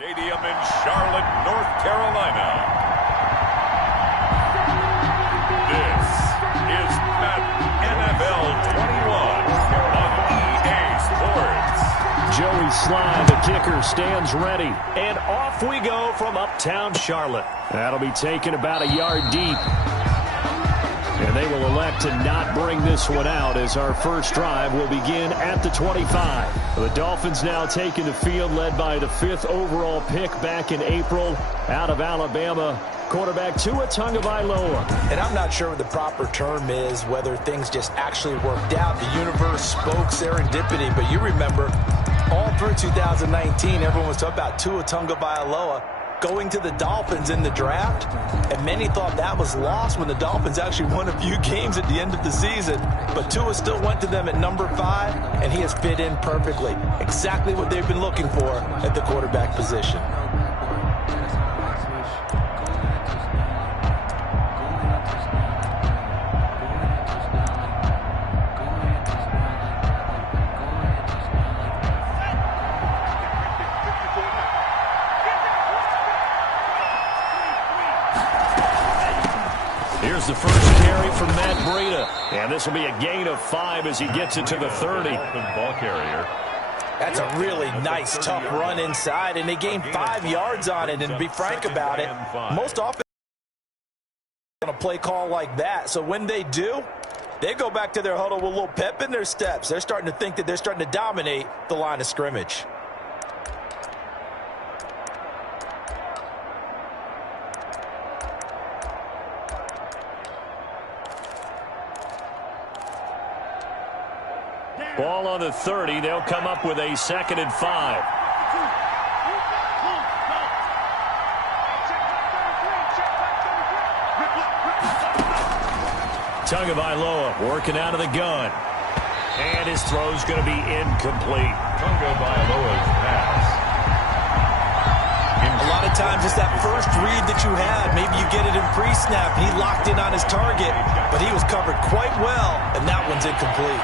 Stadium in Charlotte, North Carolina. This is Madden NFL 21 on EA Sports. Joey Sly, the kicker, stands ready. And off we go from uptown Charlotte. That'll be taken about a yard deep. And they will elect to not bring this one out as our first drive will begin at the 25. The Dolphins now taking the field, led by the 5th overall pick back in April out of Alabama, quarterback Tua Tagovailoa. And I'm not sure what the proper term is, whether things just actually worked out. The universe spoke serendipity, but you remember all through 2019, everyone was talking about Tua Tagovailoa going to the Dolphins in the draft, and many thought that was lost when the Dolphins actually won a few games at the end of the season. But Tua still went to them at number 5, and he has fit in perfectly. Exactly what they've been looking for at the quarterback position. Here's the first carry from Matt Breida. And this will be a gain of 5 as he gets it to the 30. Ball carrier. That's a really nice, tough run inside, and they gained 5 yards on it. And to be frank about it, most often on a play call like that. So when they do, they go back to their huddle with a little pep in their steps. They're starting to think that they're starting to dominate the line of scrimmage. Ball on the 30. They'll come up with a 2nd and 5. Tagovailoa working out of the gun. And his throw's going to be incomplete. Tagovailoa's pass. A lot of times it's that first read that you had. Maybe you get it in pre-snap. He locked in on his target, but he was covered quite well, and that one's incomplete.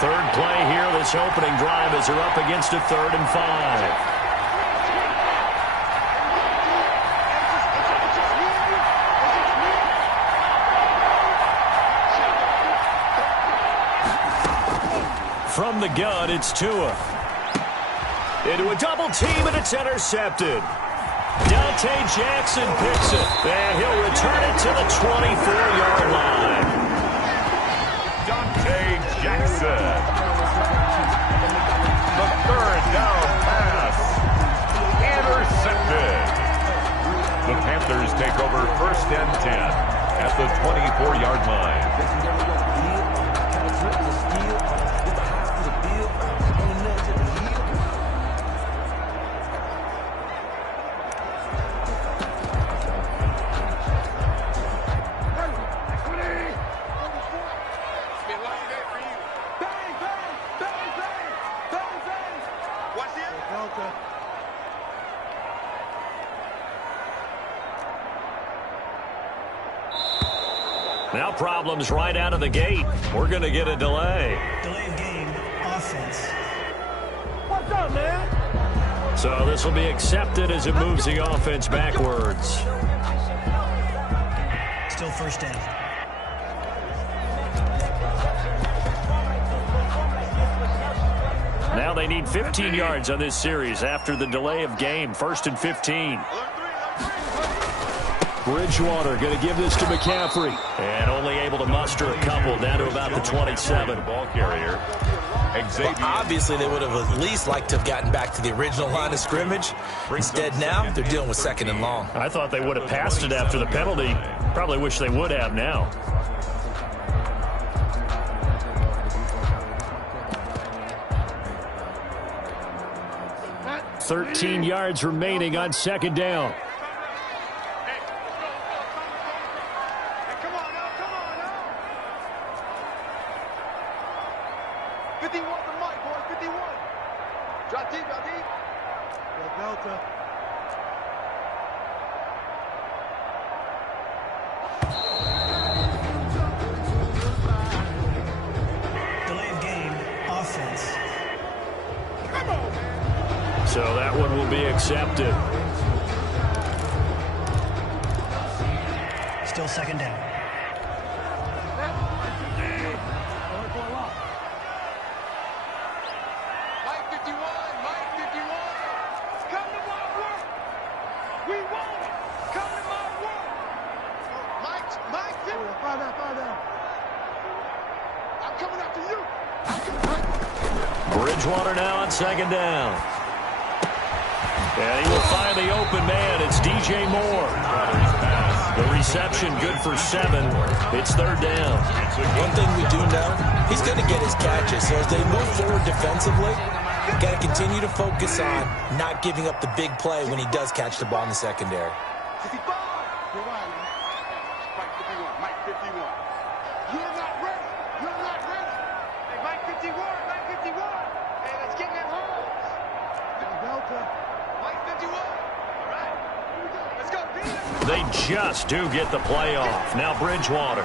Third play here, this opening drive as they're up against a 3rd and 5. From the gun, it's Tua. Into a double team, and it's intercepted. Dante Jackson picks it. And he'll return it to the 24-yard line. Dante Jackson. The 3rd down pass. Intercepted. The Panthers take over 1st and 10 at the 24-yard line. Now problems right out of the gate. We're going to get a delay. Delay of game, offense. What's up, man? So this will be accepted as it moves the offense backwards. Still 1st down. Now they need 15 yards on this series after the delay of game. 1st and 15. Bridgewater going to give this to McCaffrey. And only able to muster a couple down to about the 27. Ball carrier. Well, obviously, they would have at least liked to have gotten back to the original line of scrimmage. Instead, now they're dealing with 2nd and long. I thought they would have passed it after the penalty. Probably wish they would have now. "13 yards remaining on 2nd down. So that one will be accepted. Still second down. Mike 51, Mike 51. Come to my work. We want it. Come to my work. Mike 50. Find out. I'm coming after you. Bridgewater now on second down. And he will find the open man. It's DJ Moore. The reception good for 7. It's third down. One thing we do know, he's going to get his catches. So as they move forward defensively, got to continue to focus on not giving up the big play when he does catch the ball in the secondary. 55. You're right, man. Mike 51, Mike 51. You're not ready. You're not ready. Hey, Mike 51, Mike 51. Hey, let's get in that hole. Delta. Mike 51. All right. Let's go, Peter. They just do get the play off. Now Bridgewater.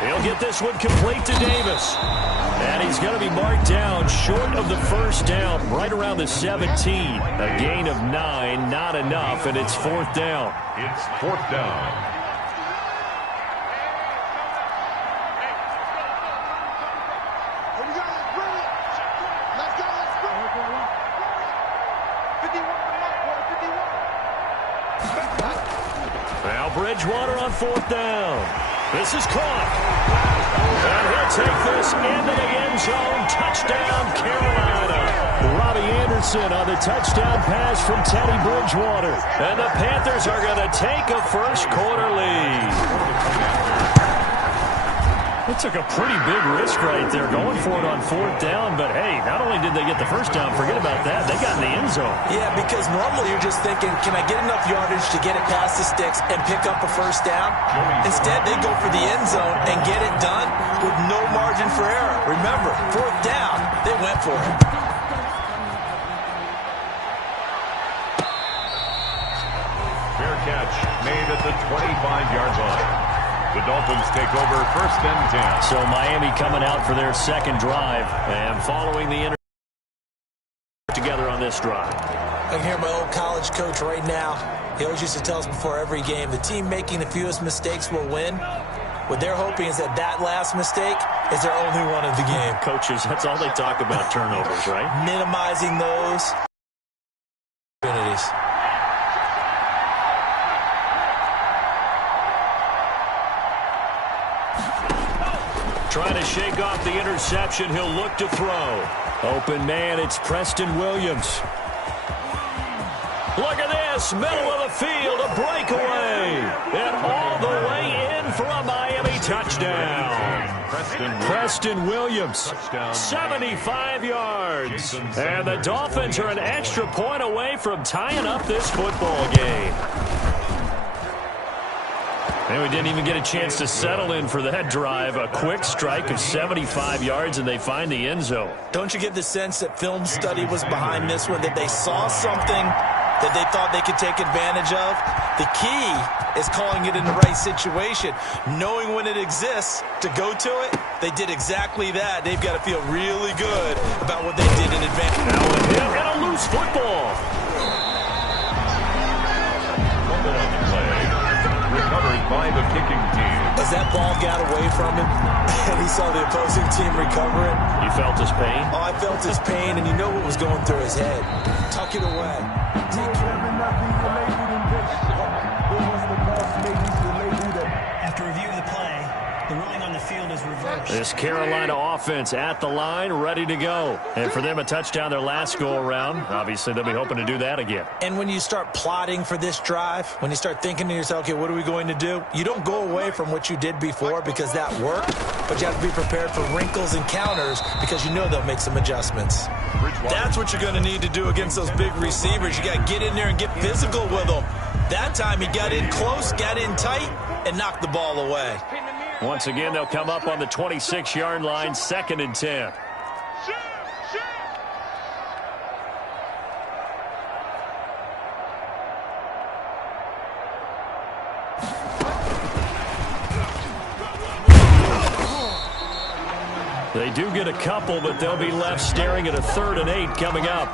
He'll get this one complete to Davis. And he's going to be marked down short of the first down, right around the 17. A gain of 9, not enough, and it's fourth down. It's fourth down. Now Bridgewater on fourth down. This is caught. And he'll take this into the end zone. Touchdown, Carolina. Robbie Anderson on the touchdown pass from Teddy Bridgewater. And the Panthers are going to take a first quarter lead. They took a pretty big risk right there going for it on fourth down. But, hey, not only did they get the first down, forget about that, they got in the end zone. Yeah, because normally you're just thinking, can I get enough yardage to get it past the sticks and pick up a first down? Instead, they go for the end zone and get it done with no margin for error. Remember, fourth down, they went for it. Fair catch made at the 25-yard line. The Dolphins take over first and 10. So Miami coming out for their second drive and following the together on this drive. I can hear my old college coach right now. He always used to tell us before every game, the team making the fewest mistakes will win. What they're hoping is that that last mistake is their only one of the game. Coaches, that's all they talk about, turnovers, right? Minimizing those opportunities. Trying to shake off the interception. He'll look to throw. Open man, it's Preston Williams. Look at this, middle of the field, a breakaway. And all the way in for a Miami touchdown. Preston Williams, 75 yards. And the Dolphins are an extra point away from tying up this football game. And we didn't even get a chance to settle in for that drive. A quick strike of 75 yards, and they find the end zone. Don't you get the sense that film study was behind this one, that they saw something that they thought they could take advantage of? The key is calling it in the right situation, knowing when it exists to go to it. They did exactly that. They've got to feel really good about what they did in advance. Now a hit and a loose football. Recovered by the kicking team. As that ball got away from him and he saw the opposing team recover it. You felt his pain? Oh, I felt his pain, and you know what was going through his head. Tuck it away. Take care. After review of the play, the ruling on the field is reversed. This Carolina offense at the line, ready to go. And for them, a touchdown their last go-around. Obviously, they'll be hoping to do that again. And when you start plotting for this drive, when you start thinking to yourself, okay, what are we going to do? You don't go away from what you did before because that worked, but you have to be prepared for wrinkles and counters because you know they'll make some adjustments. That's what you're going to need to do against those big receivers. You got to get in there and get physical with them. That time he got in close, got in tight, and knocked the ball away. Once again, they'll come up on the 26-yard line, 2nd and 10. They do get a couple, but they'll be left staring at a 3rd and 8 coming up.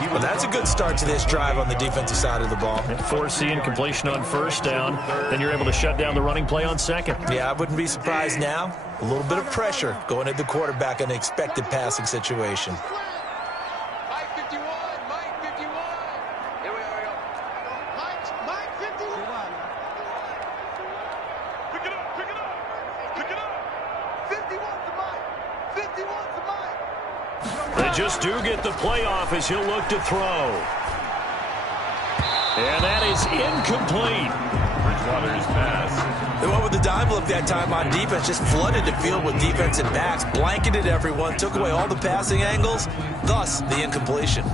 Well, that's a good start to this drive on the defensive side of the ball. Force the incompletion on first down. Then you're able to shut down the running play on second. Yeah, I wouldn't be surprised now. A little bit of pressure going at the quarterback in an expected passing situation. Mike 51, Mike 51. Here we are. Mike 51. Pick it up, pick it up, pick it up. 51 to Mike. 51 to Mike. They just do get the playoff as he'll look to throw. And that is incomplete. Bridgewater's pass. They went with the dime look that time on defense, just flooded the field with defensive backs, blanketed everyone, took away all the passing angles, thus the incompletion.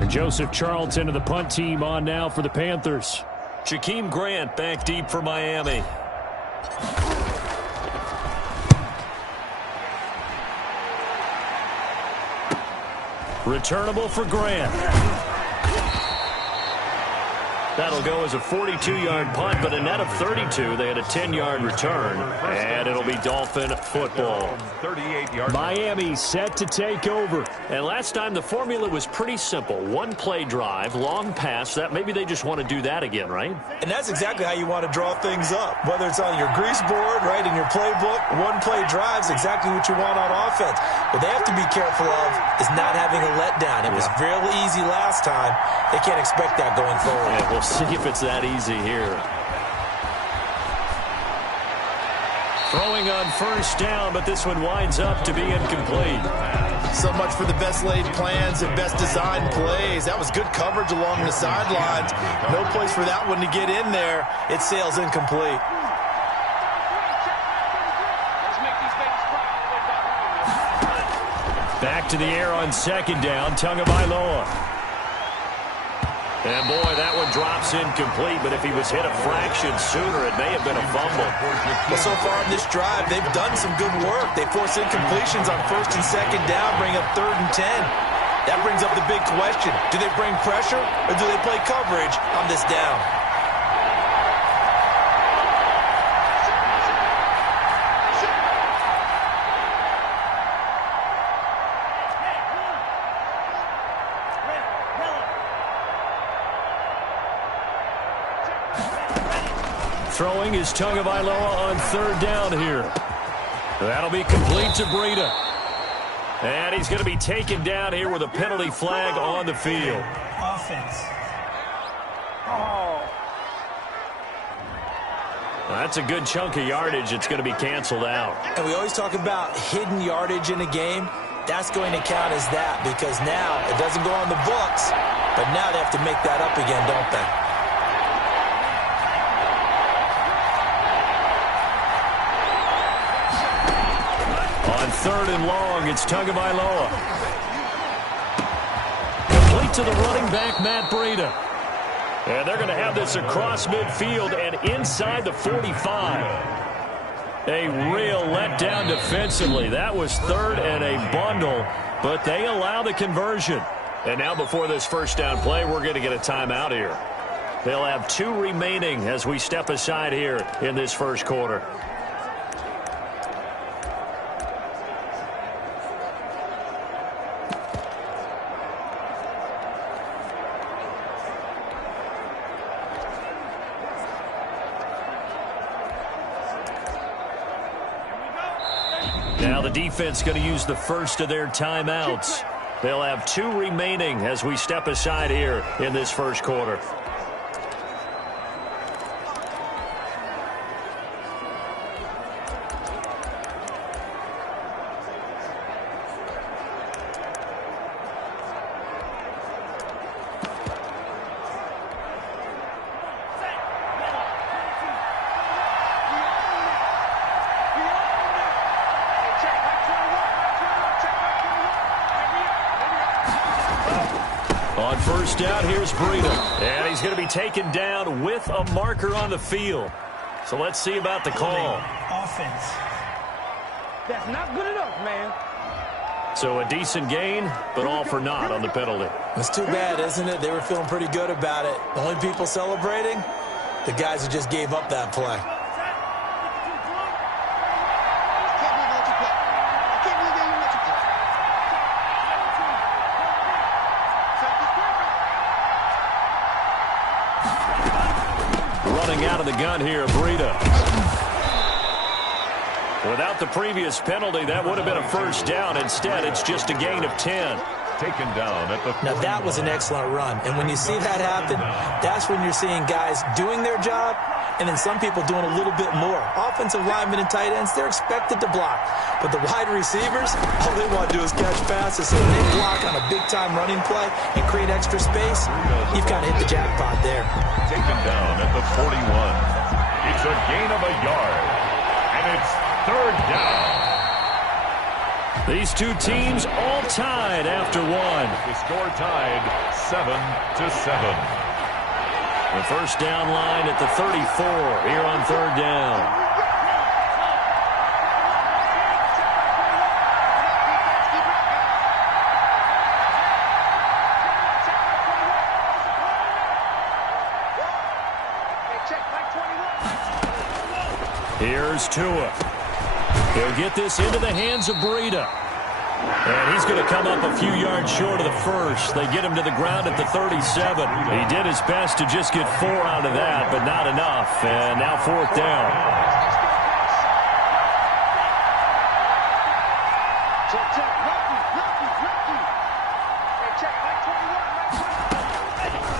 And Joseph Charlton of the punt team on now for the Panthers. Jakeem Grant back deep for Miami. Returnable for Grant. That'll go as a 42-yard punt, but a net of 32. They had a 10-yard return, and it'll be Dolphin football. 38-yard. Miami set to take over. And last time the formula was pretty simple. One-play drive, long pass. That maybe they just want to do that again, right? And that's exactly how you want to draw things up. Whether it's on your grease board, right, in your playbook, one-play drive's exactly what you want on offense. What they have to be careful of is not having a letdown. It was real easy last time. They can't expect that going forward. Yeah, we'll see if it's that easy here. Throwing on first down, but this one winds up to be incomplete. So much for the best laid plans and best designed plays. That was good coverage along the sidelines. No place for that one to get in there. It sails incomplete. Back to the air on second down, Tagovailoa. And boy, that one drops incomplete, but if he was hit a fraction sooner, it may have been a fumble. Well, so far in this drive, they've done some good work. They force incompletions on first and second down, bring up 3rd and 10. That brings up the big question. Do they bring pressure, or do they play coverage on this down? Throwing is Tagovailoa on 3rd down here. That'll be complete to Breida. And he's going to be taken down here with a penalty flag on the field. Offense. That's a good chunk of yardage. It's going to be canceled out. And we always talk about hidden yardage in a game. That's going to count as that because now it doesn't go on the books, but now they have to make that up again, don't they? On 3rd and long, it's Tagovailoa. Complete to the running back, Matt Breida. And they're going to have this across midfield and inside the 45. A real letdown defensively. That was 3rd and a bundle, but they allow the conversion. And now before this first down play, we're going to get a timeout here. They'll have 2 remaining as we step aside here in this first quarter. Now the defense going to use the first of their timeouts. They'll have 2 remaining as we step aside here in this first quarter. On first down, here's Breida. And he's going to be taken down with a marker on the field. So let's see about the call. Offense. That's not good enough, man. So a decent gain, but all for naught on the penalty. It's too bad, isn't it? They were feeling pretty good about it. The only people celebrating, the guys who just gave up that play. running out of the gun here, Breida. Without the previous penalty, that would have been a first down. Instead, it's just a gain of 10. Taken down at the... Now, that was an excellent run. And when you see that happen, that's when you're seeing guys doing their job and then some people doing a little bit more. Offensive linemen and tight ends, they're expected to block. But the wide receivers, all they want to do is catch passes. So when they block on a big-time running play and create extra space, you've kind of hit the jackpot there. Taken down at the 41. It's a gain of a yard. And it's third down. These two teams all tied after one. The score tied 7-7. The first down line at the 34 here on third down. Here's Tua. He'll get this into the hands of Breida. And he's going to come up a few yards short of the first. They get him to the ground at the 37. He did his best to just get 4 out of that, but not enough. And now fourth down.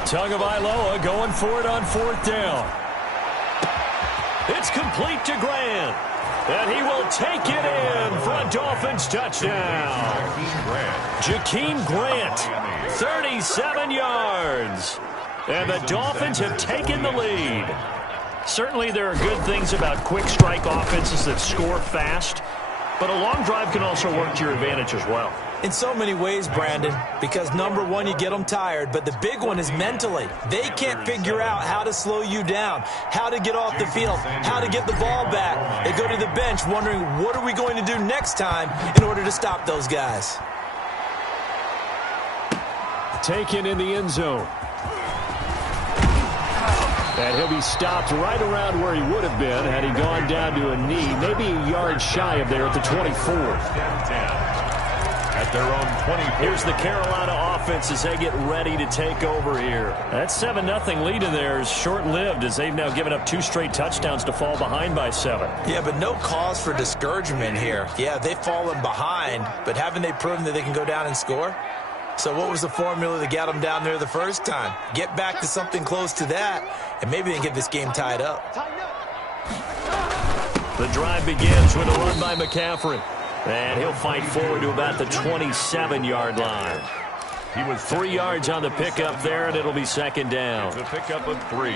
Tagovailoa going for it on fourth down. It's complete to Grant. And he will take it in for a Dolphins touchdown. Jakeem Grant, 37 yards. And the Dolphins have taken the lead. Certainly there are good things about quick strike offenses that score fast, but a long drive can also work to your advantage as well. In so many ways, Brandon, because number one, you get them tired, but the big one is mentally. They can't figure out how to slow you down, how to get off the field, how to get the ball back. They go to the bench wondering, what are we going to do next time in order to stop those guys? Taken in the end zone. And he'll be stopped right around where he would have been had he gone down to a knee, maybe a yard shy of there at the 24. At their own 20. Here's the Carolina offense as they get ready to take over here. That 7-0 lead in there is short-lived as they've now given up 2 straight touchdowns to fall behind by 7. Yeah, but no cause for discouragement here. Yeah, they've fallen behind, but haven't they proven that they can go down and score? So what was the formula that got them down there the first time? Get back to something close to that, and maybe they can get this game tied up. The drive begins with a run by McCaffrey. And he'll fight forward to about the 27-yard line. He was 3 yards on the pickup there, and it'll be second down. The pickup of 3.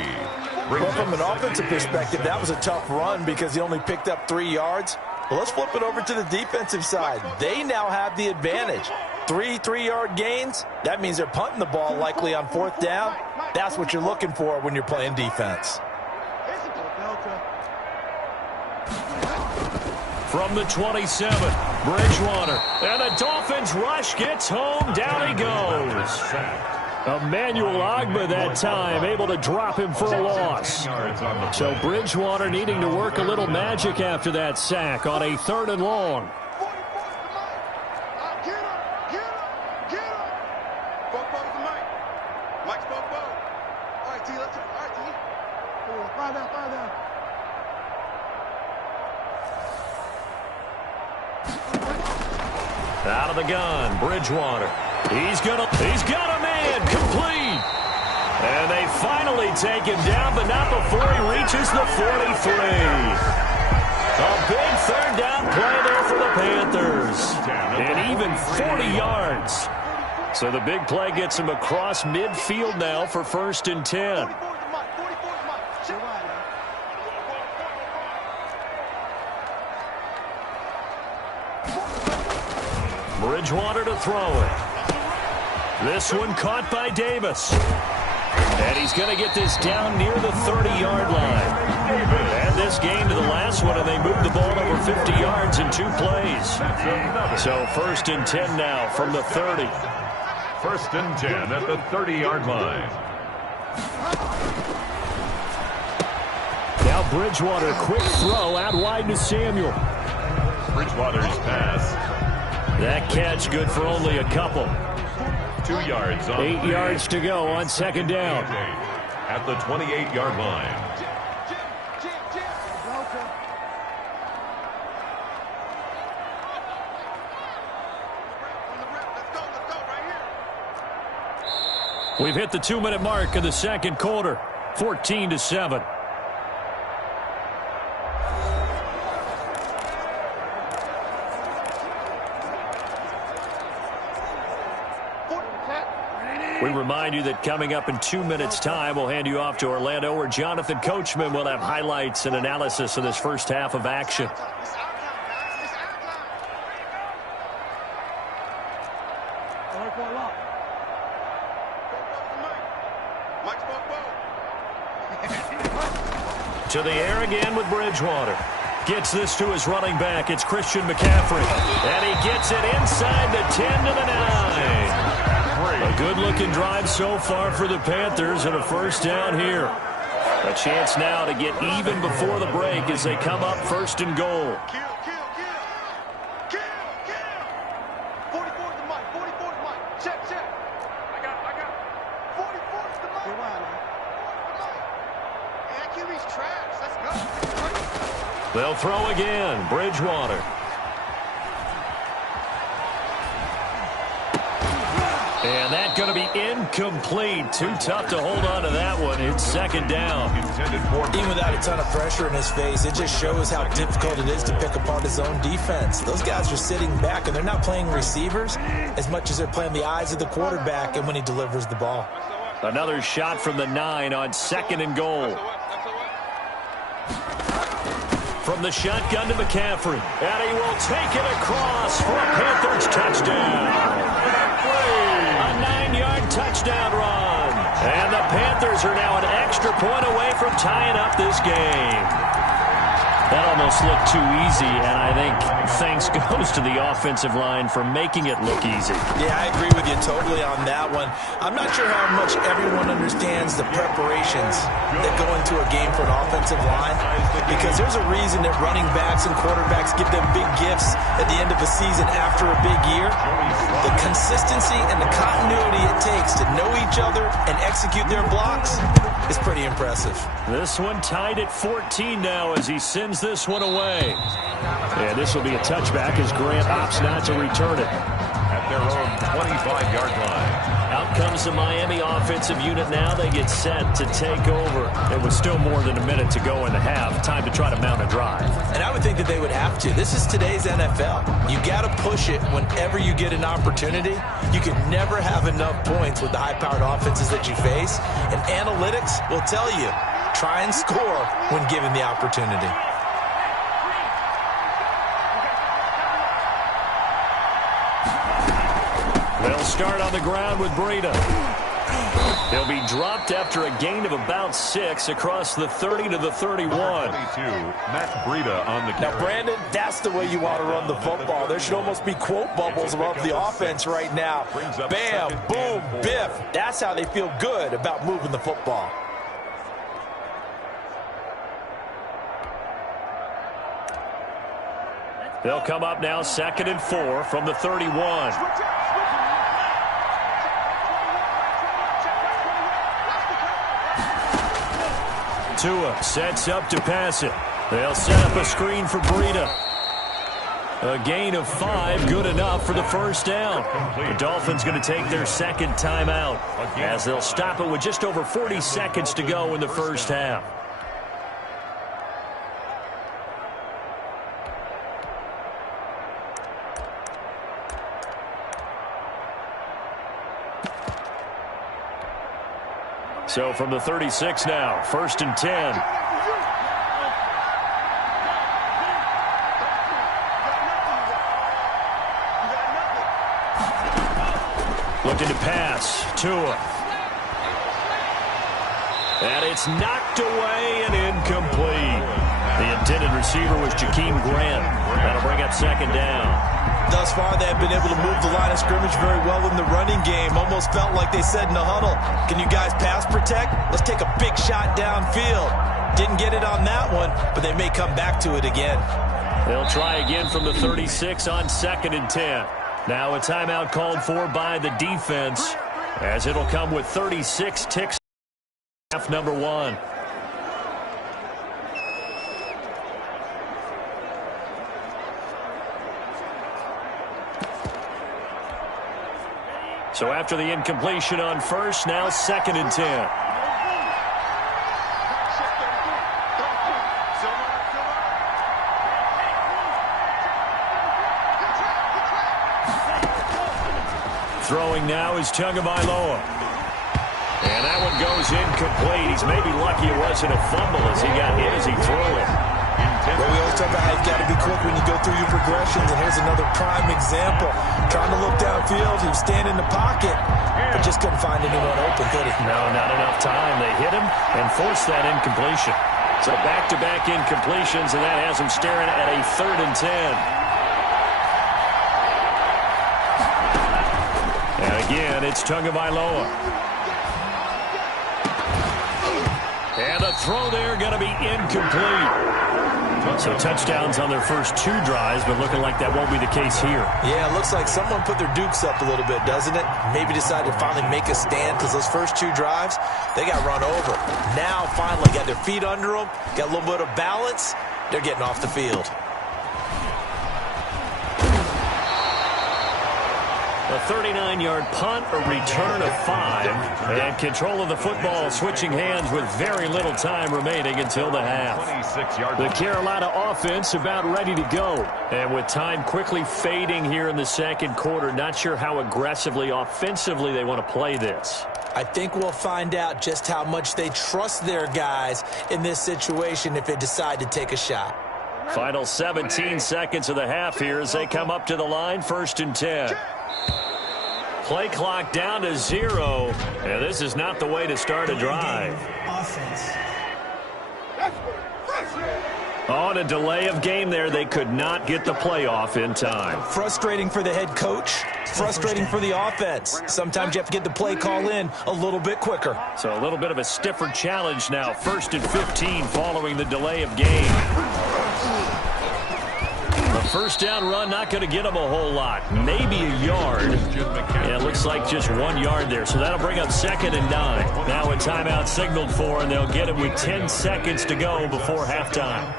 Well, from an offensive perspective, that was a tough run because he only picked up 3 yards. Well, let's flip it over to the defensive side. They now have the advantage. 3 3-yard gains, that means they're punting the ball likely on fourth down. That's what you're looking for when you're playing defense. From the 27, Bridgewater. And the Dolphins rush gets home. Down he goes. Emmanuel Ogbah that time, able to drop him for a loss. So Bridgewater needing to work a little magic after that sack on a 3rd and long. Out of the gun, Bridgewater. He's got a man complete. And they finally take him down, but not before he reaches the 43. A big 3rd down play there for the Panthers. And even 40 yards. So the big play gets him across midfield now for 1st and 10. Bridgewater to throw it. This one caught by Davis. And he's going to get this down near the 30-yard line. And this game to the last one, and they moved the ball over 50 yards in 2 plays. So 1st and 10 now from the 30. 1st and 10 at the 30-yard line. Now Bridgewater, quick throw out wide to Samuel. Bridgewater's pass. That catch good for only a couple. 2 yards on 8 yards to go on 2nd down. At the 28-yard line. We've hit the 2-minute mark of the second quarter, 14-7. We remind you that coming up in 2 minutes' time, we'll hand you off to Orlando, where Jonathan Coachman will have highlights and analysis of this first half of action. To the air again with Bridgewater. Gets this to his running back. It's Christian McCaffrey. And he gets it inside the 10 to the 9. A good-looking drive so far for the Panthers and a first down here. A chance now to get even before the break as they come up first and goal. They'll throw again. Bridgewater. And that's going to be incomplete. Too tough to hold on to that one. It's second down. Even without a ton of pressure in his face, it just shows how difficult it is to pick apart his own defense. Those guys are sitting back, and they're not playing receivers as much as they're playing the eyes of the quarterback and when he delivers the ball. Another shot from the 9 on second and goal. From the shotgun to McCaffrey. And he will take it across for a Panthers touchdown. A 9-yard touchdown run. And the Panthers are now an extra point away from tying up this game. That almost looked too easy, and I think thanks goes to the offensive line for making it look easy. Yeah, I agree with you totally on that one. I'm not sure how much everyone understands the preparations that go into a game for an offensive line, because there's a reason that running backs and quarterbacks give them big gifts at the end of the season after a big year. The consistency and the continuity it takes to know each other and execute their blocks is pretty impressive. This one tied at 14 now as he sends this one away. And this will be a touchback as Grant opts not to return it. At their own 25-yard line. Out comes the Miami offensive unit now. They get set to take over. It was still more than a minute to go in the half. Time to try to mount a drive. And I would think that they would have to. This is today's NFL. You got to push it whenever you get an opportunity. You can never have enough points with the high-powered offenses that you face. And analytics will tell you, try and score when given the opportunity. They'll start on the ground with Breida. He'll be dropped after a gain of about 6 across the 30 to the 31. 22, Matt Breida on the carry. Now, Brandon, that's the way you want to run the football. There should almost be quote bubbles above the offense right now. Bam, boom, biff. That's how they feel good about moving the football. They'll come up now 2nd and 4 from the 31. Tua sets up to pass it. They'll set up a screen for Breida. A gain of 5, good enough for the first down. The Dolphins going to take their second timeout as they'll stop it with just over 40 seconds to go in the first half. So from the 36 now, 1st and 10. Looking to pass. Tua. And it's knocked away and incomplete. The intended receiver was Jakeem Grant. That'll bring up second down. Thus far, they have been able to move the line of scrimmage very well in the running game. Almost felt like they said in the huddle, can you guys pass protect? Let's take a big shot downfield. Didn't get it on that one, but they may come back to it again. They'll try again from the 36 on 2nd and 10. Now a timeout called for by the defense, as it'll come with 36 ticks. Half number 1. So after the incompletion on first, now 2nd and 10. Throwing now is Tagovailoa. And that one goes incomplete. He's maybe lucky it wasn't a fumble as he got hit as he threw it. Well, we always talk about how you've got to be quick when you go through your progressions, and here's another prime example. Trying to look downfield, he was standing in the pocket, but just couldn't find anyone open, could he? No, not enough time. They hit him and forced that incompletion. So back-to-back incompletions, and that has him staring at a 3rd and 10. And again, it's Tagovailoa. And a throw there going to be incomplete. So touchdowns on their first 2 drives, but looking like that won't be the case here. Yeah, it looks like someone put their dukes up a little bit, doesn't it? Maybe decided to finally make a stand because those first 2 drives, they got run over. Now, finally, got their feet under them, got a little bit of balance. They're getting off the field. A 39-yard punt, a return of 5, and control of the football switching hands with very little time remaining until the half. The Carolina offense about ready to go. And with time quickly fading here in the second quarter, not sure how aggressively, offensively they want to play this. I think we'll find out just how much they trust their guys in this situation if they decide to take a shot. Final 17 seconds of the half here as they come up to the line, 1st and 10. Play clock down to 0, and this is not the way to start a drive. Offense. On a delay of game there, they could not get the playoff in time. Frustrating for the head coach, frustrating for the offense. Sometimes you have to get the play call in a little bit quicker. So a little bit of a stiffer challenge now, 1st and 15 following the delay of game. The first down run not going to get them a whole lot. Maybe a yard. And it looks like just 1 yard there. So that'll bring up 2nd and 9. Now a timeout signaled for, and they'll get it with 10 seconds to go before halftime.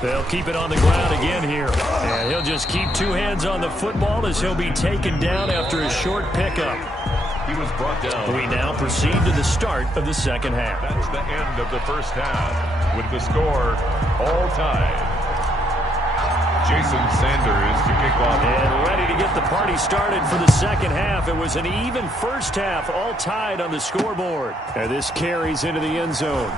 They'll keep it on the ground again here. And he'll just keep 2 hands on the football as he'll be taken down after a short pickup. He was brought down. We now proceed to the start of the second half. That's the end of the first half with the score all tied. Jason Sanders to kick off. And ready to get the party started for the second half. It was an even first half, all tied on the scoreboard. And this carries into the end zone.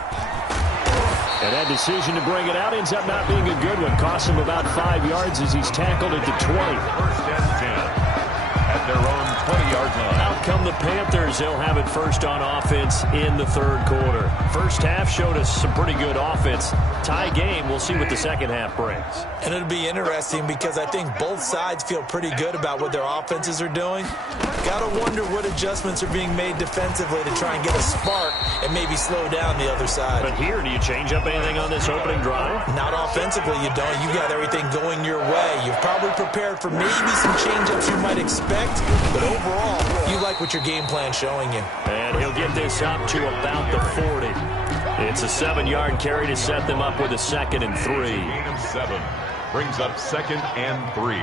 And that decision to bring it out ends up not being a good one. Costs him about 5 yards as he's tackled at the 20. 1st and 10 at their own 20-yard line. Out come the Panthers. They'll have it first on offense in the 3rd quarter. First half showed us some pretty good offense. Tie game. We'll see what the second half brings. And it'll be interesting because I think both sides feel pretty good about what their offenses are doing. Got to wonder what adjustments are being made defensively to try and get a spark and maybe slow down the other side. But here, do you change up anything on this opening drive? Not offensively, you don't. You got everything going your way. You've probably prepared for maybe some change-ups you might expect, but overall, you like what your game plan's showing you. And he'll get this up to about the 40. It's a 7-yard carry to set them up with a 2nd and 3. Gain of 7 brings up 2nd and 3.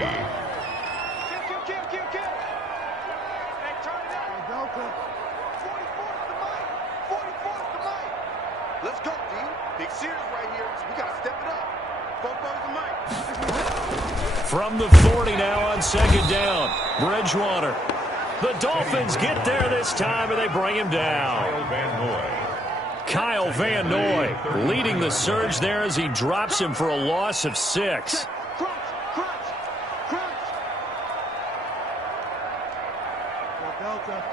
Let's go, D. Big series right here. We got to step it up. Both boys and Mike. From the 40 now on 2nd down. Bridgewater. The Dolphins get there this time, and they bring him down. Kyle Van Noy leading the surge there as he drops him for a loss of 6. Crunch. Delta.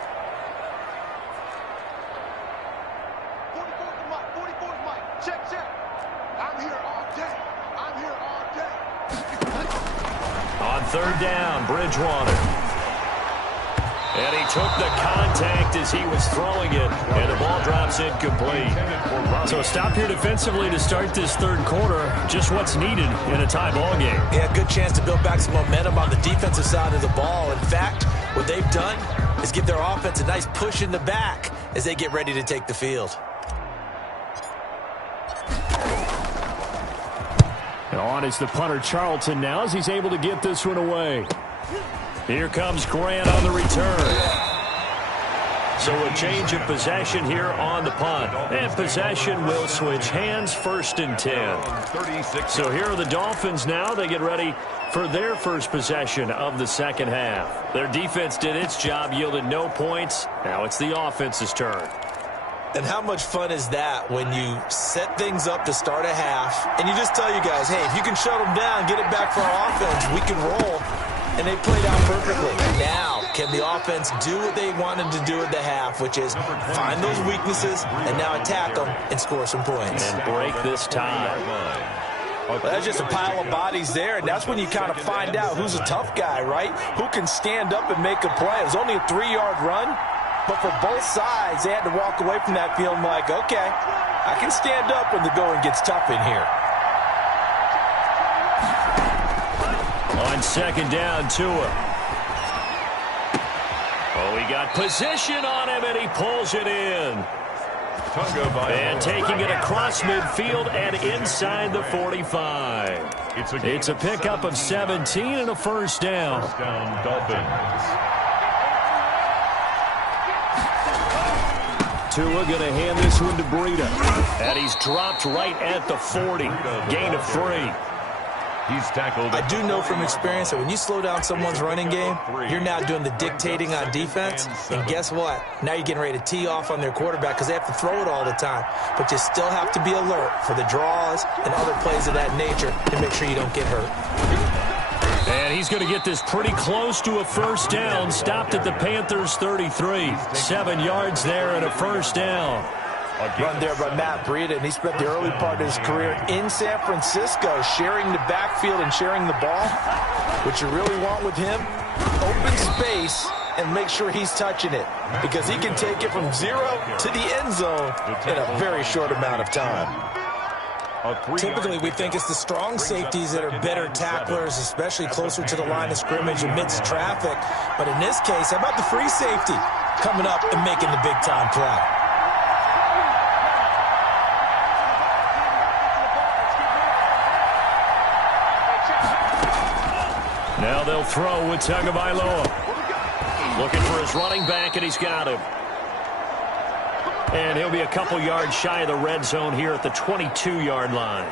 44's Mike. 44's Mike. Check. I'm here all day. On 3rd down, Bridgewater. And he took the contact as he was throwing it, and the ball drops incomplete. So a stop here defensively to start this 3rd quarter. Just what's needed in a tie ball game. Yeah, good chance to build back some momentum on the defensive side of the ball. In fact, what they've done is give their offense a nice push in the back as they get ready to take the field. On is the punter Charlton now as he's able to get this one away. Here comes Grant on the return. So a change of possession here on the punt. And possession will switch hands, 1st and 10. So here are the Dolphins now. They get ready for their first possession of the second half. Their defense did its job, yielded no points. Now it's the offense's turn. And how much fun is that when you set things up to start a half and you just tell you guys, hey, if you can shut them down, get it back for our offense, we can roll. And they played out perfectly. Now, can the offense do what they wanted to do at the half, which is find those weaknesses and now attack them and score some points. And break this tie. Well, that's just a pile of bodies there, and that's when you kind of find out who's a tough guy, right? Who can stand up and make a play. It was only a 3-yard run, but for both sides, they had to walk away from that feeling like, okay, I can stand up when the going gets tough in here. On second down, Tua. Oh, he got position on him, and he pulls it in. And taking it across midfield and inside the 45. It's a pickup of 17 and a first down. Tua going to hand this one to Breida. And he's dropped right at the 40. Gain of 3. He's tackled. I do know from experience that when you slow down someone's running game, you're now doing the dictating on defense. And guess what? Now you're getting ready to tee off on their quarterback because they have to throw it all the time. But you still have to be alert for the draws and other plays of that nature to make sure you don't get hurt. And he's going to get this pretty close to a first down. Stopped at the Panthers' 33. 7 yards there and a first down. Run there by Matt Breida, and he spent the early part of his career in San Francisco sharing the backfield and sharing the ball. What you really want with him, open space and make sure he's touching it because he can take it from 0 to the end zone in a very short amount of time. Typically, we think it's the strong safeties that are better tacklers, especially closer to the line of scrimmage amidst traffic. But in this case, how about the free safety coming up and making the big-time play? Now they'll throw with Tagovailoa. Looking for his running back, and he's got him. And he'll be a couple yards shy of the red zone here at the 22-yard line.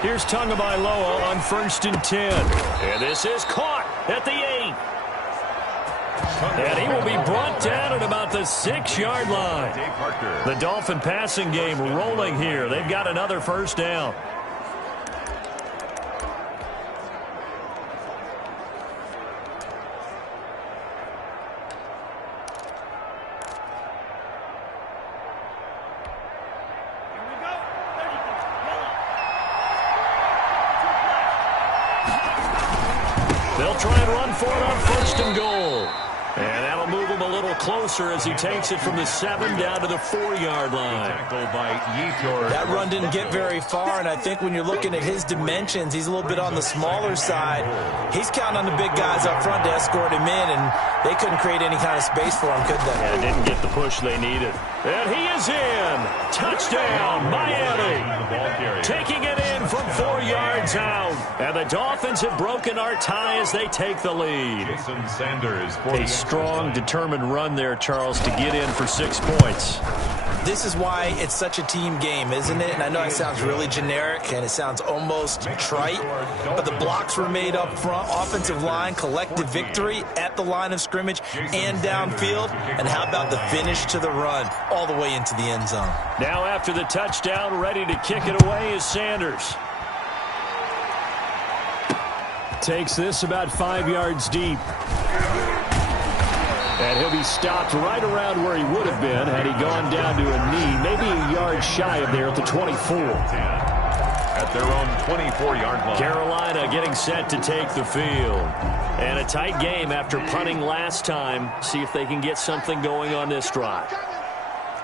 Here's Tagovailoa on 1st and 10. And this is caught at the 8. And he will be brought down at about the 6-yard line. The Dolphin passing game rolling here. They've got another first down. Try and run for it on 1st and goal. And that'll move him a little closer as he takes it from the 7 down to the 4-yard line. That run didn't get very far, and I think when you're looking at his dimensions, he's a little bit on the smaller side. He's counting on the big guys up front to escort him in, and they couldn't create any kind of space for him, could they? Yeah, didn't get the push they needed. And he is in. Touchdown, Miami. Taking it in from 4 yards out. And the Dolphins have broken our tie as they take the lead. A strong, determined run there, Charles, to get in for 6 points. This is why it's such a team game, isn't it? And I know it sounds really generic and it sounds almost trite, but the blocks were made up front, offensive line, collective victory at the line of scrimmage and downfield. And how about the finish to the run all the way into the end zone? Now after the touchdown, ready to kick it away is Sanders. Takes this about 5 yards deep. And he'll be stopped right around where he would have been had he gone down to a knee, maybe a yard shy of there at the 24. at their own 24-yard line. Carolina getting set to take the field. And a tight game after punting last time. See if they can get something going on this drive.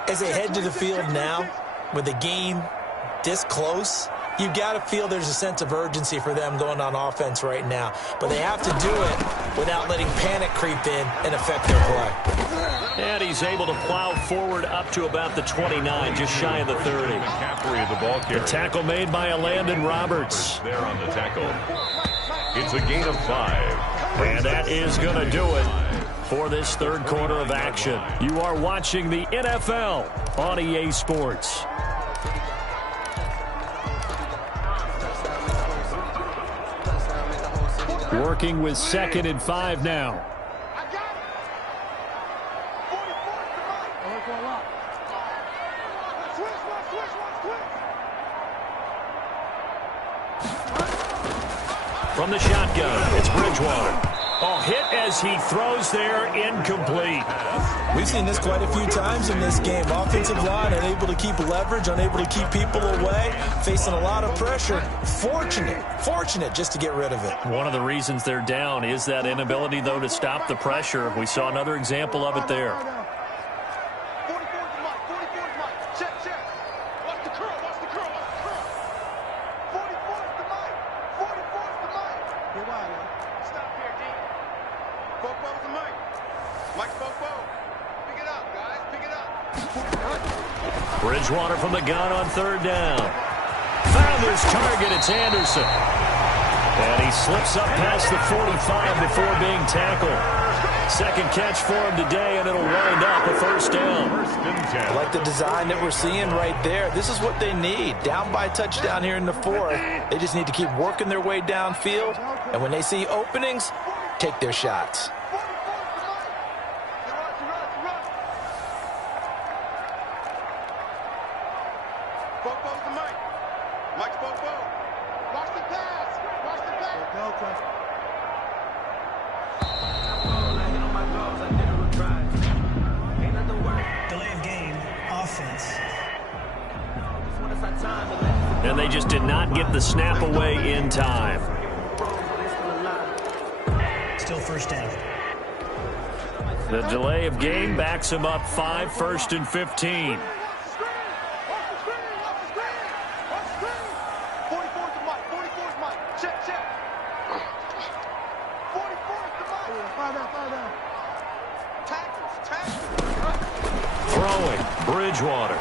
As they head to the field now, with the game this close, you got to feel there's a sense of urgency for them going on offense right now. But they have to do it without letting panic creep in and affect their play. And he's able to plow forward up to about the 29, just shy of the 30. The tackle made by Landon Roberts. There on the tackle. It's a gain of 5. And that is going to do it for this third quarter of action. You are watching the NFL on EA Sports. Working with 2nd and 5 now. From the shotgun, it's Bridgewater. Oh, hit as he throws there, incomplete. We've seen this quite a few times in this game. Offensive line unable to keep leverage, unable to keep people away, facing a lot of pressure. Fortunate just to get rid of it. One of the reasons they're down is that inability, though, to stop the pressure. We saw another example of it there. Bridgewater from the gun on 3rd down. Found his target, it's Anderson. And he slips up past the 45 before being tackled. Second catch for him today, and it'll wind up a 1st down. I like the design that we're seeing right there. This is what they need. Down by touchdown here in the 4th. They just need to keep working their way downfield. And when they see openings, take their shots. And they just did not get the snap away in time. Still 1st down. The delay of game backs him up 5, 1st and 15. Throwing, Bridgewater.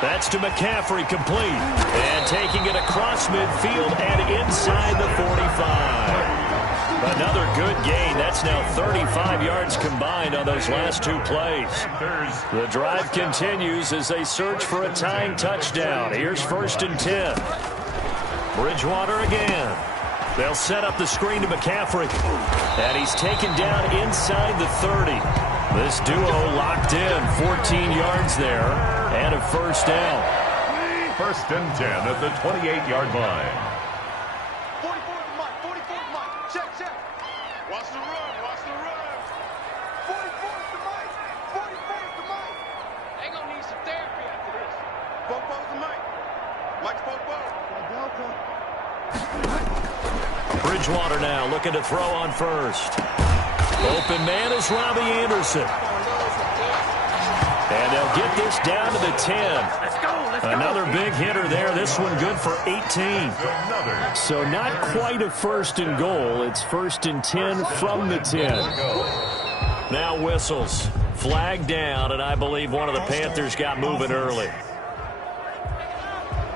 That's to McCaffrey, complete. And taking it across midfield and inside the 45. Another good gain. That's now 35 yards combined on those last 2 plays. The drive continues as they search for a tying touchdown. Here's 1st and 10. Bridgewater again. They'll set up the screen to McCaffrey. And he's taken down inside the 30. This duo locked in, 14 yards there, and a 1st down. 1st and 10 at the 28-yard line. 44's the mic, 44's the mic. Check. Watch the run. 44's the mic. They gonna need some therapy after this. Popo's the mic. Mike's Popo. Bridgewater now looking to throw on 1st. Open man is Robbie Anderson. And they'll get this down to the 10. Another big hitter there. This one good for 18. So not quite a 1st and goal. It's 1st and 10 from the 10. Now whistles. Flag down, and I believe one of the Panthers got moving early.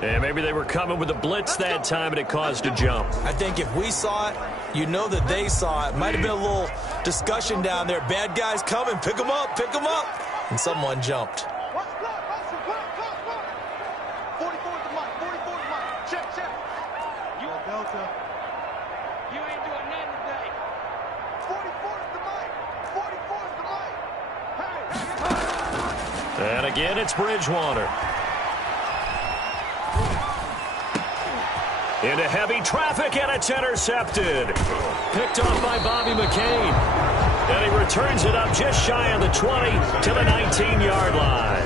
And maybe they were coming with a blitz that time, and it caused a jump. I think if we saw it, you know that they saw it. Might have been a little discussion down there. Bad guys coming. Pick them up. And someone jumped. 44's the mic. Check. You ain't doing nothing today. 44's the mic. Hey. And again, it's Bridgewater. Into heavy traffic, and it's intercepted. Picked off by Bobby McCain. And he returns it up just shy of the 20 to the 19-yard line.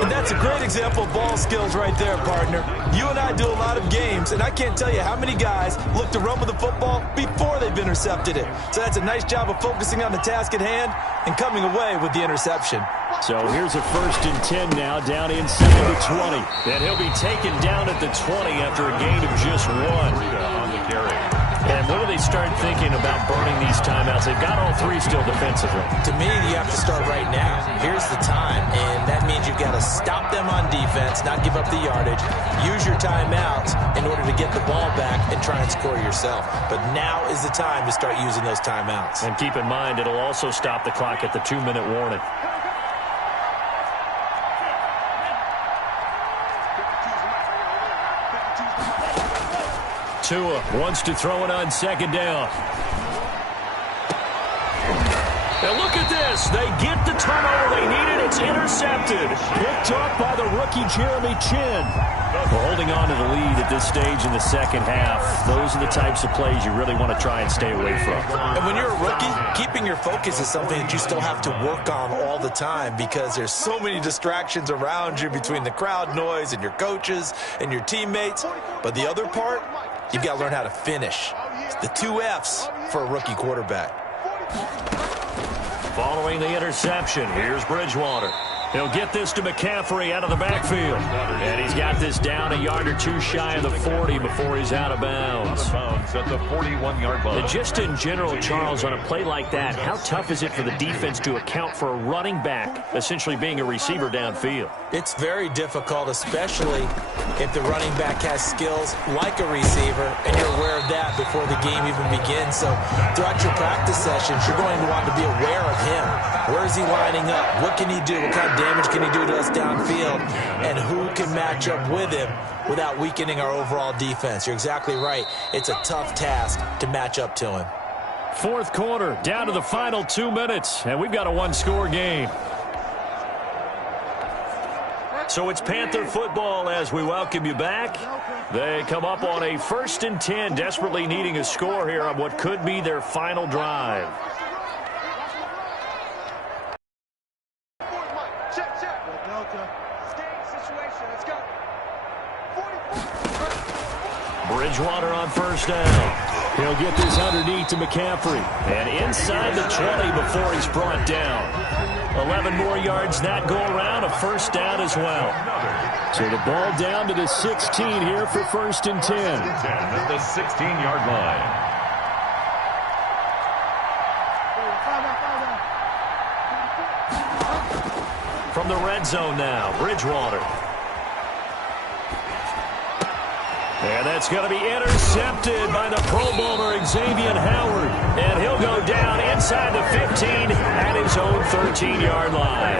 And that's a great example of ball skills right there, partner. You and I do a lot of games, and I can't tell you how many guys look to run with the football before they've intercepted it. So that's a nice job of focusing on the task at hand and coming away with the interception. So here's a 1st and 10 now, down inside the 20. And he'll be taken down at the 20 after a gain of just 1. On the carry. And when do they start thinking about burning these timeouts? They've got all 3 still defensively. To me, you have to start right now. Here's the time, and that means you've got to stop them on defense, not give up the yardage, use your timeouts in order to get the ball back and try and score yourself. But now is the time to start using those timeouts. And keep in mind, it'll also stop the clock at the 2-minute warning. Tua wants to throw it on 2nd down. Now look at this. They get the turnover they needed. It's intercepted. Picked up by the rookie Jeremy Chin. We're holding on to the lead at this stage in the 2nd half. Those are the types of plays you really want to try and stay away from. And when you're a rookie, keeping your focus is something that you still have to work on all the time because there's so many distractions around you between the crowd noise and your coaches and your teammates. But the other part, you've got to learn how to finish. It's the 2 F's for a rookie quarterback. Following the interception, here's Bridgewater. He'll get this to McCaffrey out of the backfield. And he's got this down a yard or 2 shy of the 40 before he's out of bounds. At the 41-yard line. And just in general, Charles, on a play like that, how tough is it for the defense to account for a running back essentially being a receiver downfield? It's very difficult, especially if the running back has skills like a receiver, and you're aware of that before the game even begins. So throughout your practice sessions, you're going to want to be aware of him. Where is he lining up? What can he do? What kind of damage can he do to us downfield? And who can match up with him without weakening our overall defense? You're exactly right. It's a tough task to match up to him. 4th quarter, down to the final 2 minutes, and we've got a 1-score game. So it's Panther football as we welcome you back. They come up on a 1st and 10, desperately needing a score here on what could be their final drive. Bridgewater on 1st down. He'll get this underneath to McCaffrey. And inside the 20 before he's brought down. 11 more yards that go around, a 1st down as well. So the ball down to the 16 here for 1st and 10. At the 16-yard line. From the red zone now, Bridgewater. And that's going to be intercepted by the Pro Bowler Xavier Howard. And he'll go down inside the 15 at his own 13-yard line.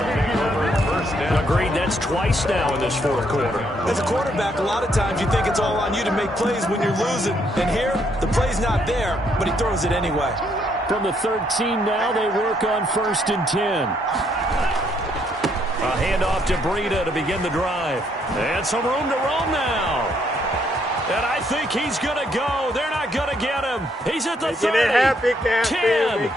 Agreed, that's twice now in this 4th quarter. As a quarterback, a lot of times you think it's all on you to make plays when you're losing. And here, the play's not there, but he throws it anyway. From the 13 now, they work on 1st and 10. A handoff to Breida to begin the drive. And some room to roam now. And I think he's going to go. They're not going to get him. He's at the 30, 10,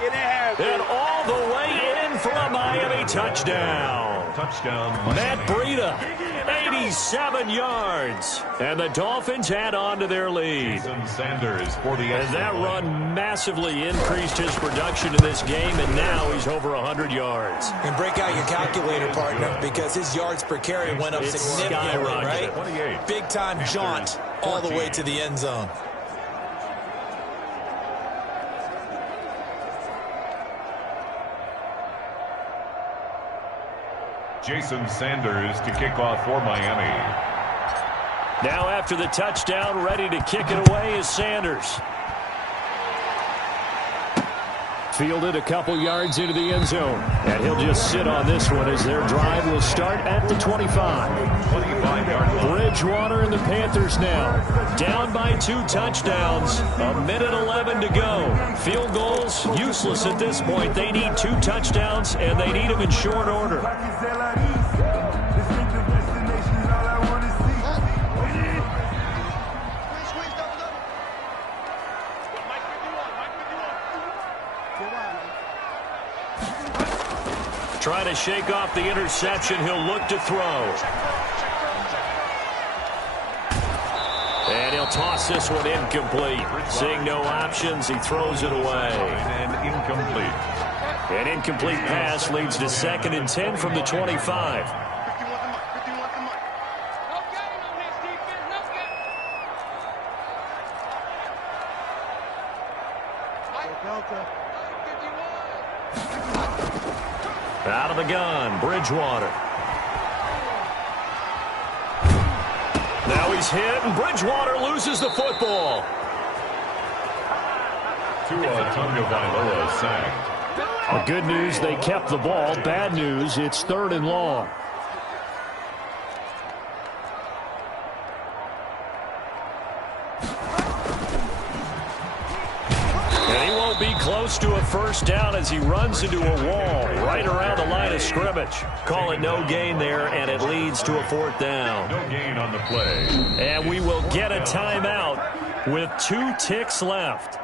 and all the way in for a Miami touchdown. Touchdown. Matt Breida, 87 yards. And the Dolphins add on to their lead. Sanders for the And that run massively increased his production in this game, and now he's over 100 yards. And break out your calculator, partner, because his yards per carry went up significantly, right? Big-time jaunt all the way to the end zone. Jason Sanders to kick off for Miami. Now after the touchdown, ready to kick it away is Sanders. Fielded a couple yards into the end zone. And he'll just sit on this one as their drive will start at the 25. 25-yard line. Bridgewater and the Panthers now. Down by 2 touchdowns. A minute 11 to go. Field goals useless at this point. They need 2 touchdowns, and they need them in short order. Trying to shake off the interception. He'll look to throw. And he'll toss this one incomplete. Seeing no options, he throws it away. And incomplete. An incomplete pass leads to 2nd and 10 from the 25. Out of the gun, Bridgewater. Now he's hit, and Bridgewater loses the football. Tua Tagovailoa sacked. Good news, they kept the ball. Bad news, it's 3rd and long. And he won't be close to a first down as he runs into a wall right around the line of scrimmage. Call it no gain there, and it leads to a 4th down. No gain on the play. And we will get a timeout with 2 ticks left.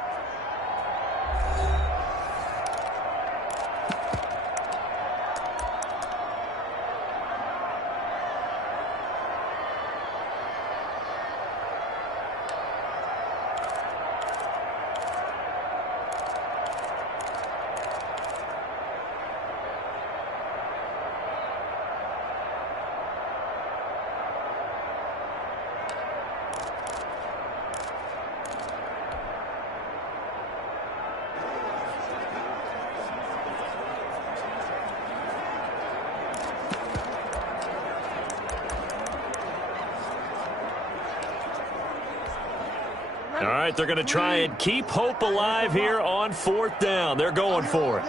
All right, they're going to try and keep hope alive here on 4th down. They're going for it.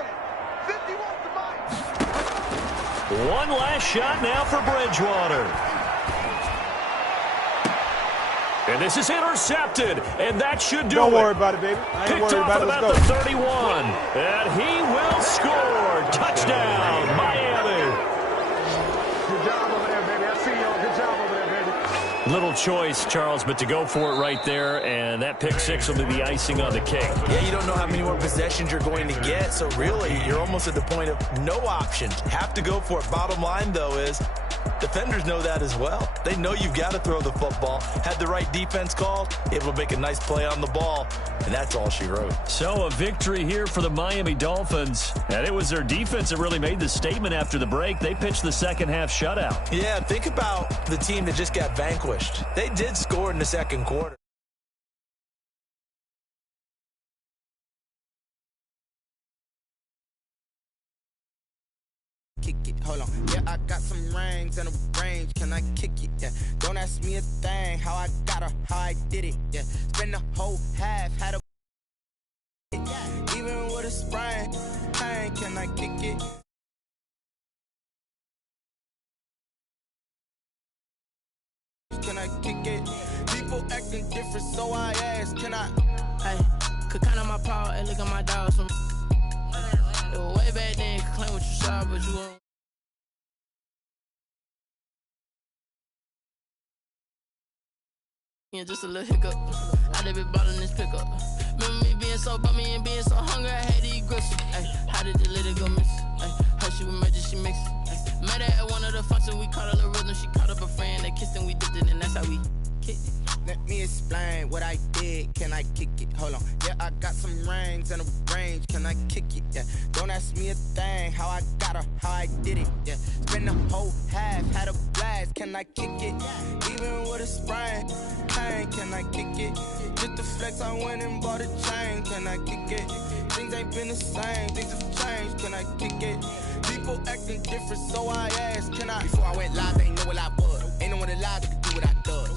One last shot now for Bridgewater. And this is intercepted, and that should do it. Don't worry about it, baby. I ain't Picked worried off about at it. about the 31. And he will score. Touchdown, Miami. Good job over there, baby. I see y'all. Good job over there, baby. Little choice, Charles, but to go for it right there, and that pick six will be the icing on the cake. Yeah, you don't know how many more possessions you're going to get, so really, you're almost at the point of no options. Have to go for it. Bottom line, though, is defenders know that as well. They know you've got to throw the football. Had the right defense called, able to make a nice play on the ball, and that's all she wrote. So a victory here for the Miami Dolphins, and it was their defense that really made the statement after the break. They pitched the second half shutout. Yeah, think about the team that just got vanquished. They did score in the second quarter. Kick it, hold on. Yeah, I got some rings and a range. Can I kick it? Yeah. Don't ask me a thing. How I got her, how I did it. Yeah. Spend the whole half, had a even with a sprain. Pain, can I kick it? Can I kick it? People acting different, so I ask, can I? Hey, could count on my power and look at my dogs from. It was way back then, could claim what you saw, but you won't. Yeah, just a little hiccup. I done been bottling this pickup. Remember me being so bummy and being so hungry, I had to eat gristle. Ay, how did the little go miss? Ay, her she was magic, she mixed. Ay, met her at one of the functions, we caught a little rhythm. She caught up a friend, they kissed and we dipped it, and that's how we kicked it. Let me explain what I did. Can I kick it? Hold on. Yeah, I got some rings and a range. Can I kick it? Yeah. Don't ask me a thing. How I got her, how I did it. Yeah. Spend the whole half, had a blast. Can I kick it? Even with a sprain. Pain, can I kick it? Just the flex, I went and bought a chain. Can I kick it? Things ain't been the same. Things have changed. Can I kick it? People acting different, so I asked, can I? Before I went live, they ain't know what I was. Ain't no one alive that could do what I does.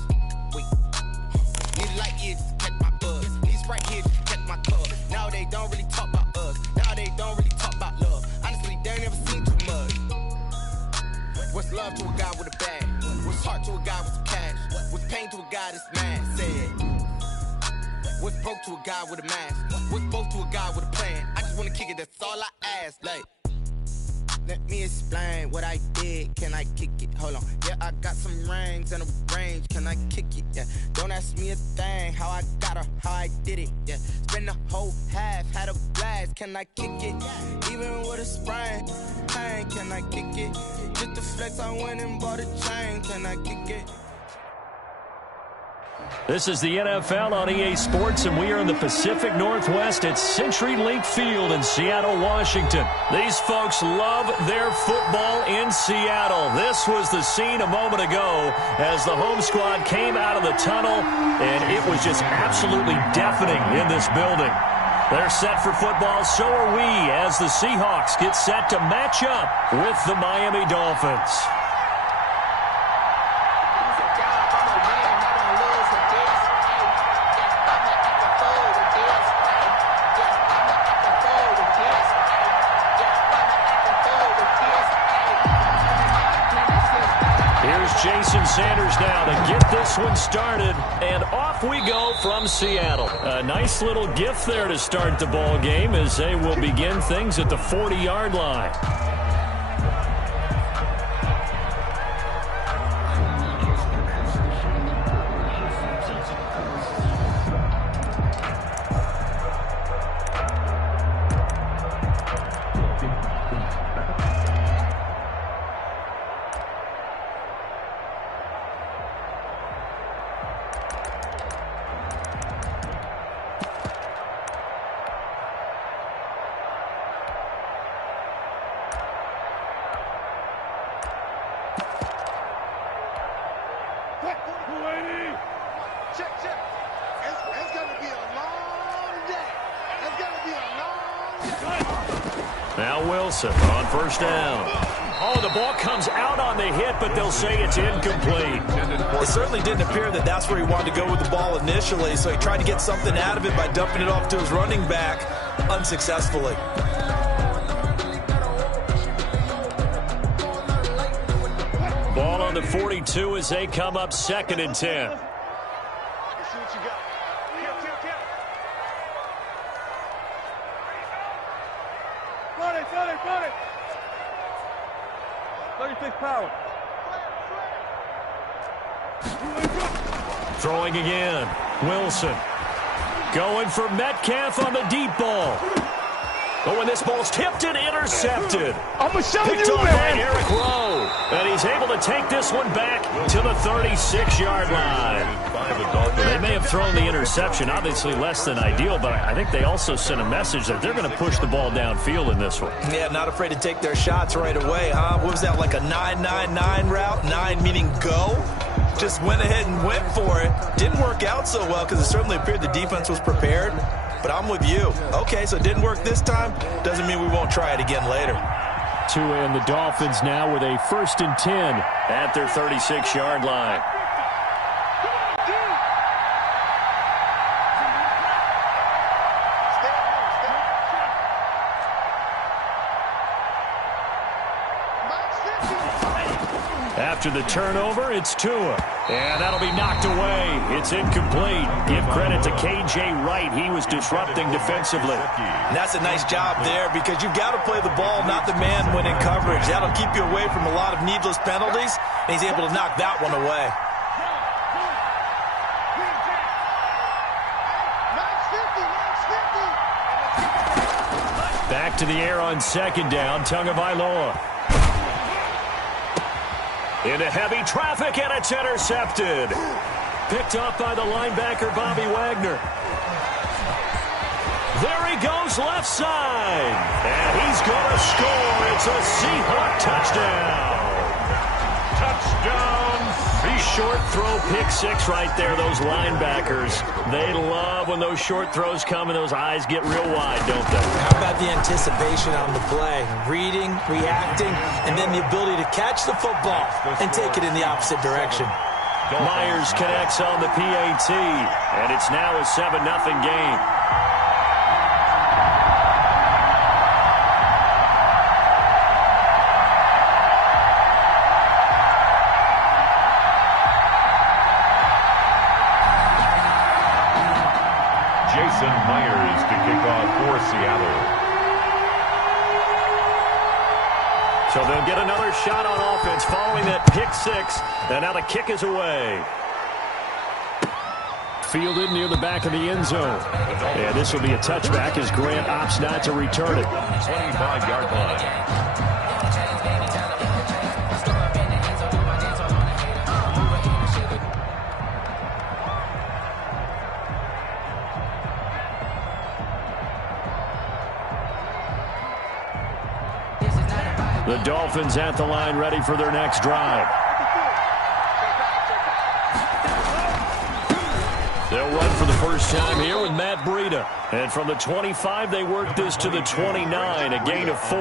Wait. Need a light ears to catch my buzz. Need Sprite ears to catch my cup. Now they don't really talk about us. Now they don't really talk about love. Honestly, they ain't never seen too much. What's love to a guy with a bag? What's heart to a guy with some cash? What's pain to a guy that's mad? Said. What's broke to a guy with a mask? What's both to a guy with a plan? I just wanna kick it, that's all I ask. Like, let me explain what I did. Can I kick it? Hold on. Yeah, I got some rings and a range. can I kick it? Yeah, don't ask me a thing, how I got her, how I did it. Yeah, spend the whole half, had a blast, can I kick it? Even with a sprain, pain, can I kick it? Just the flex, I went and bought a chain, can I kick it? This is the NFL on EA Sports, and we are in the Pacific Northwest at CenturyLink Field in Seattle, Washington. These folks love their football in Seattle. This was the scene a moment ago as the home squad came out of the tunnel, and it was just absolutely deafening in this building. They're set for football, so are we, as the Seahawks get set to match up with the Miami Dolphins. Jason Sanders now to get this one started, and off we go from Seattle. A nice little gift there to start the ball game as they will begin things at the 40-yard line. Now Wilson on first down. Oh, the ball comes out on the hit, but they'll say it's incomplete. It certainly didn't appear that that's where he wanted to go with the ball initially, so he tried to get something out of it by dumping it off to his running back unsuccessfully. Ball on the 42 as they come up 2nd and 10. Power. Throwing again. Wilson. Going for Metcalf on the deep ball. Oh, and this ball's tipped and intercepted. I'm going to show Picked you, off man. by Eric Rowe. And he's able to take this one back to the 36-yard line. They may have thrown the interception, obviously less than ideal, but I think they also sent a message that they're going to push the ball downfield in this one. Yeah, not afraid to take their shots right away, huh? What was that, like a 9-9-9 route? 9 meaning go? Just went ahead and went for it. Didn't work out so well because it certainly appeared the defense was prepared. But I'm with you. Okay, so it didn't work this time. Doesn't mean we won't try it again later. Tua and the Dolphins now with a 1st and 10 at their 36-yard line. After the turnover, it's Tua. And that'll be knocked away. It's incomplete. Give credit to K.J. Wright. He was disrupting defensively. And that's a nice job there because you've got to play the ball, not the man when in coverage. That'll keep you away from a lot of needless penalties, and he's able to knock that one away. Back to the air on 2nd down. Tagovailoa. Into heavy traffic, and it's intercepted. Picked up by the linebacker, Bobby Wagner. There he goes, left side. And he's going to score. It's a Seahawk touchdown. Touchdown, Seahawks. Short throw, pick six right there, those linebackers. They love when those short throws come and those eyes get real wide, don't they? How about the anticipation on the play? Reading, reacting, and then the ability to catch the football and take it in the opposite direction. Myers connects on the PAT, and it's now a 7-0 game. Myers to kick off for Seattle. So they'll get another shot on offense following that pick six, and now the kick is away. fielded near the back of the end zone. And this will be a touchback as Grant opts not to return it. 25-yard line. The Dolphins at the line ready for their next drive. They'll run for the first time here with Matt Breida. And from the 25, they work this to the 29, a gain of 4.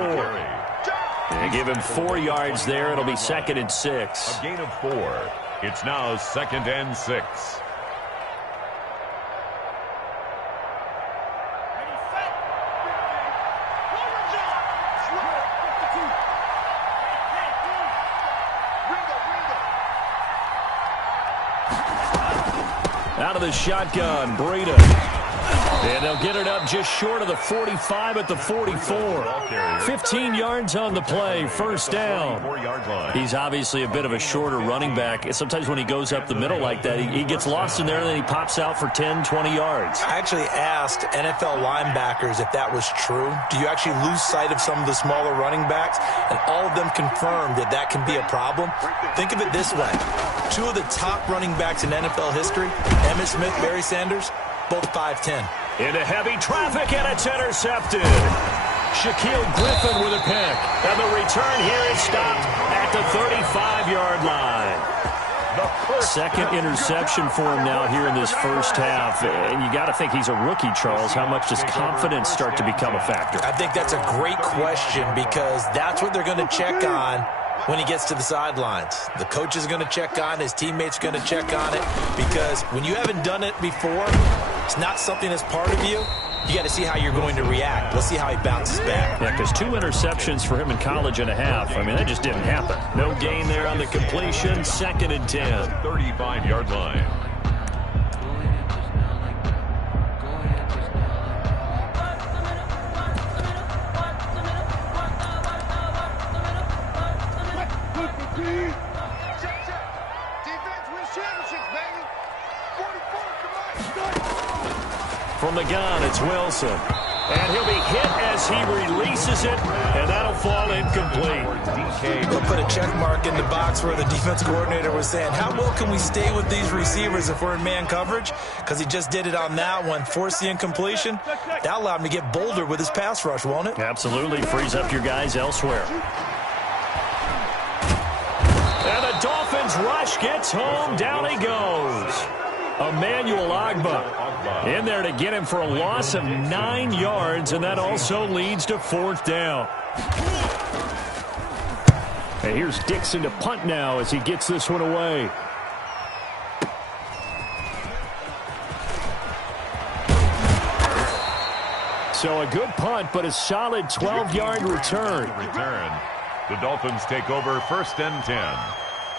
They give him 4 yards there. It'll be 2nd and 6. A gain of 4. It's now 2nd and 6. Out of the shotgun, Breida. And they'll get it up just short of the 45 at the 44. 15 yards on the play, first down. He's obviously a bit of a shorter running back. Sometimes when he goes up the middle like that, he gets lost in there and then he pops out for 10, 20 yards. I actually asked NFL linebackers if that was true. Do you actually lose sight of some of the smaller running backs? And all of them confirmed that that can be a problem. Think of it this way. 2 of the top running backs in NFL history, Emmitt Smith, Barry Sanders, both 5'10". Into heavy traffic, and it's intercepted. Shaquille Griffin with a pick. And the return here is stopped at the 35-yard line. Second interception for him now here in this first half. And you got to think he's a rookie, Charles. How much does confidence start to become a factor? I think that's a great question because that's what they're going to check on when he gets to the sidelines. The coach is going to check on it. His teammates are going to check on it because when you haven't done it before, it's not something that's part of you. You got to see how you're going to react. Let's see how he bounces back. Yeah, because 2 interceptions for him in college and a half. I mean, that just didn't happen. No gain there on the completion. 2nd and 10. 35-yard line. From the gun, it's Wilson. And he'll be hit as he releases it, and that'll fall incomplete. They'll put a check mark in the box where the defense coordinator was saying, how well can we stay with these receivers if we're in man coverage? Because he just did it on that one, forced the incompletion. That allowed him to get bolder with his pass rush, won't it? Absolutely. Frees up your guys elsewhere. And the Dolphins rush gets home. Down he goes. Emmanuel Ogbah in there to get him for a loss of 9 yards, and that also leads to 4th down. And here's Dixon to punt now as he gets this one away. So a good punt, but a solid 12-yard return. The Dolphins take over 1st and 10.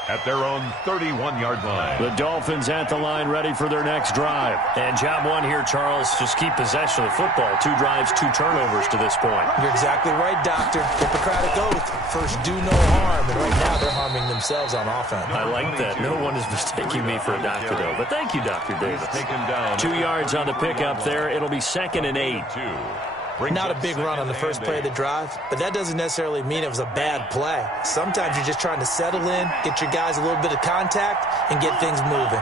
At their own 31-yard line. The Dolphins at the line ready for their next drive. And job one here, Charles, just keep possession of the football. 2 drives, 2 turnovers to this point. You're exactly right, Doctor. Hippocratic oath. First, do no harm. And right now, they're harming themselves on offense. I like that. No one is mistaking me for a doctor, though. But thank you, Dr. Davis. 2 yards on the pickup there. It'll be 2nd and 8. Not a big run on the first play of the drive, but that doesn't necessarily mean it was a bad play. Sometimes you're just trying to settle in, get your guys a little bit of contact, and get things moving.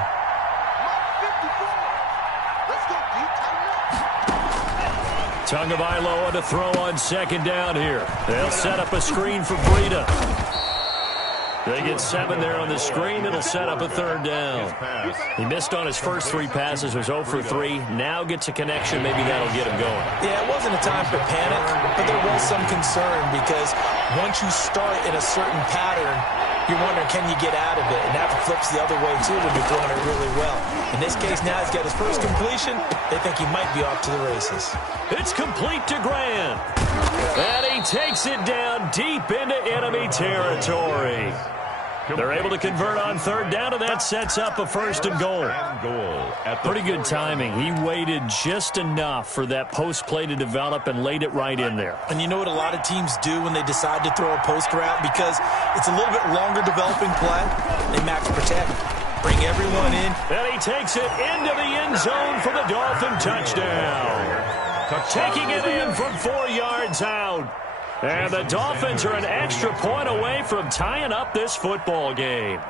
Tagovailoa to throw on 2nd down here. They'll set up a screen for Breida. They get 7 there on the screen. It'll set up a 3rd down. He missed on his first 3 passes. Was 0 for 3. Now gets a connection. Maybe that'll get him going. Yeah, it wasn't a time for panic, but there was some concern because once you start in a certain pattern, you're wondering, can you get out of it? And that flips the other way, too, when you're throwing it really well. In this case, now he's got his first completion. They think he might be off to the races. It's complete to Grant. And he takes it down deep into enemy territory. They're able to convert on 3rd down, and that sets up a 1st and goal. Pretty good timing. He waited just enough for that post play to develop and laid it right in there. And you know what a lot of teams do when they decide to throw a post route? Because it's a little bit longer developing play, they max protect. bring everyone in. And he takes it into the end zone for the Dolphin touchdown. Taking it in from 4 yards out. And the Dolphins are an extra point away from tying up this football game.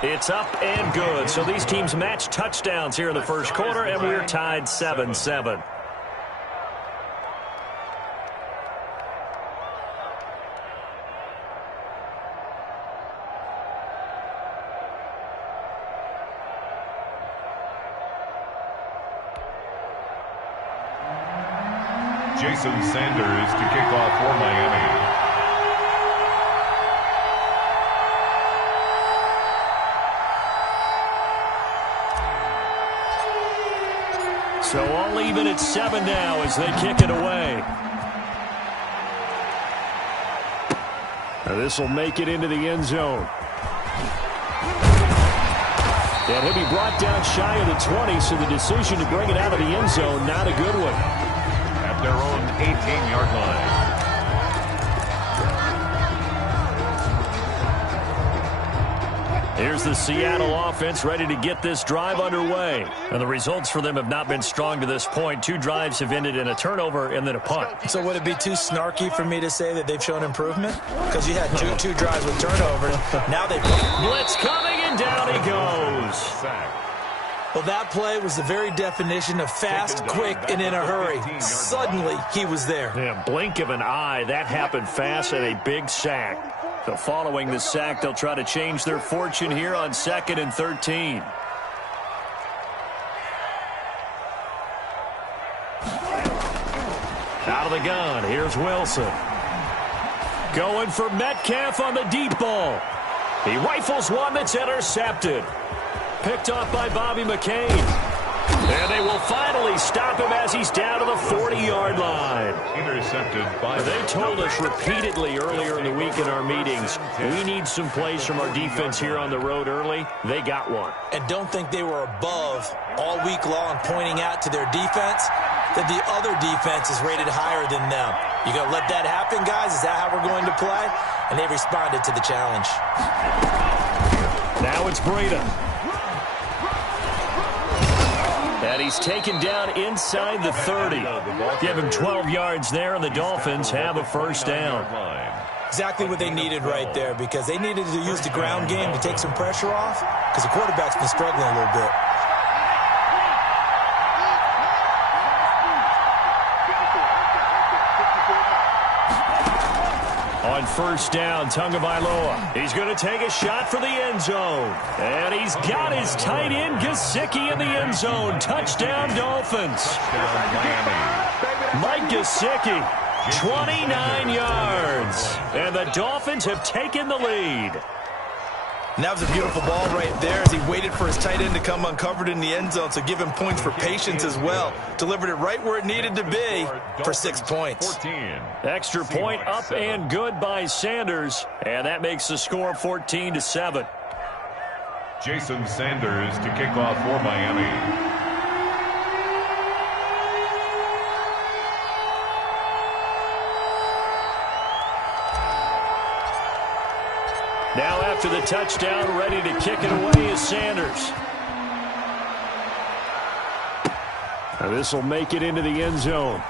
It's up and good. So these teams match touchdowns here in the first quarter, and we're tied 7-7. Jason Sanders to kick off for Miami. So all even at 7 now as they kick it away. This will make it into the end zone. And he'll be brought down shy of the 20, so the decision to bring it out of the end zone, not a good one. At their own 18-yard line. Here's the Seattle offense ready to get this drive underway. And the results for them have not been strong to this point. 2 drives have ended in a turnover and then a punt. So would it be too snarky for me to say that they've shown improvement? Because you had two drives with turnovers. Now they blitz coming, and down he goes. Well, that play was the very definition of fast, quick, and in a hurry. Suddenly, he was there. Yeah, blink of an eye. That happened fast and a big sack. So following the sack, they'll try to change their fortune here on 2nd and 13. Out of the gun, here's Wilson. Going for Metcalf on the deep ball. He rifles one that's intercepted. Picked off by Bobby McCain. And they will finally stop him as he's down to the 40-yard line. Intercepted by... They told us repeatedly earlier in the week in our meetings, we need some plays from our defense here on the road early. They got one. And don't think they were above all week long pointing out to their defense that the other defense is rated higher than them. You going to let that happen, guys? Is that how we're going to play? And they responded to the challenge. Now it's Breida. And he's taken down inside the 30. Give him 12 yards there, and the Dolphins have a first down. Exactly what they needed right there, because they needed to use the ground game to take some pressure off, because the quarterback's been struggling a little bit. On first down, Tagovailoa. He's going to take a shot for the end zone. And he's got his tight end, Gesicki, in the end zone. Touchdown, Dolphins. Mike Gesicki, 29 yards. And the Dolphins have taken the lead. And that was a beautiful ball right there as he waited for his tight end to come uncovered in the end zone, so give him points for patience as well. Delivered it right where it needed to be for 6 points. Extra point up and good by Sanders, and that makes the score 14-7. Jason Sanders to kick off for Miami. Now after the touchdown, ready to kick it away is Sanders. Now this will make it into the end zone.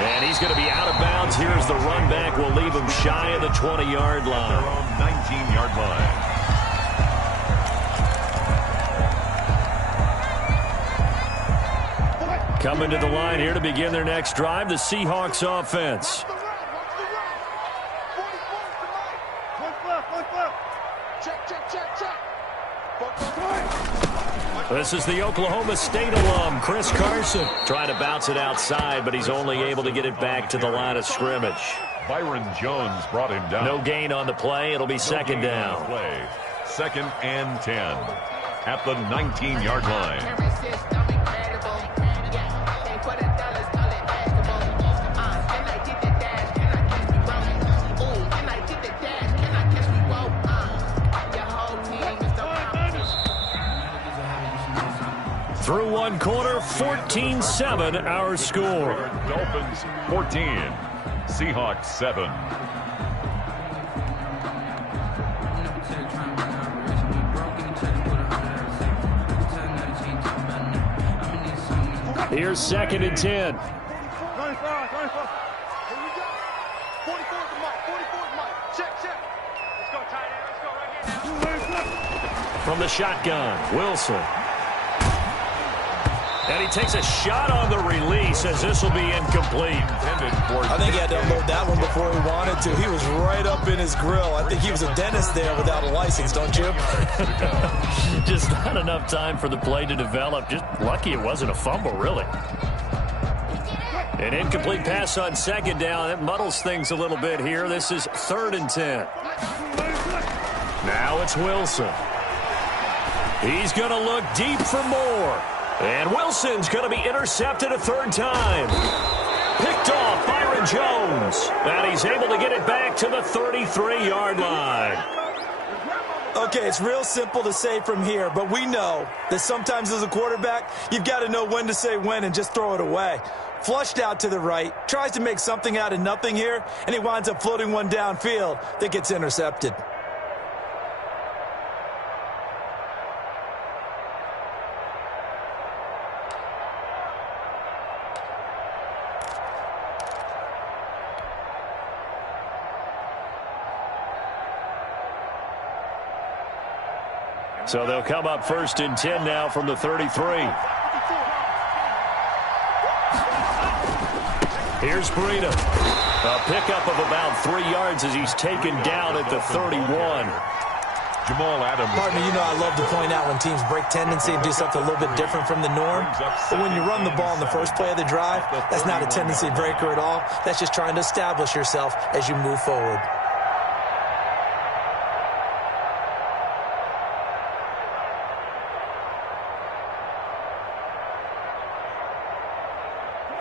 And he's going to be out of bounds. Here's the run back. We'll leave him shy of the 20-yard line. 19-yard line. Coming to the line here to begin their next drive, the Seahawks offense. This is the Oklahoma State alum, Chris Carson, trying to bounce it outside, but he's only able to get it back to the line of scrimmage. Byron Jones brought him down. No gain on the play. It'll be second down. Play. 2nd and 10 at the 19-yard line. Through one quarter, 14-7 our score. Dolphins 14, Seahawks 7. Here's 2nd and 10. 94. Here we go. 44 is the mic. 44 is the mic. Check. Let's go, tight end. Let's go right here now. From the shotgun, Wilson. And he takes a shot on the release as this will be incomplete. I think he had to unload that one before he wanted to. He was right up in his grill. I think he was a dentist there without a license, don't you? Just not enough time for the play to develop. Just lucky it wasn't a fumble, really. An incomplete pass on 2nd down. That muddles things a little bit here. This is 3rd and 10. Now it's Wilson. He's going to look deep for more. And Wilson's going to be intercepted a 3rd time. Picked off Byron Jones. And he's able to get it back to the 33-yard line. Okay, it's real simple to say from here, but we know that sometimes as a quarterback, you've got to know when to say when and just throw it away. Flushed out to the right, tries to make something out of nothing here, and he winds up floating one downfield that gets intercepted. So they'll come up 1st and 10 now from the 33. Here's Breida. A pickup of about 3 yards as he's taken down at the 31. Jamal Adams. Pardon me, I love to point out when teams break tendency and do something a little bit different from the norm. But when you run the ball in the first play of the drive, that's not a tendency breaker at all. That's just trying to establish yourself as you move forward.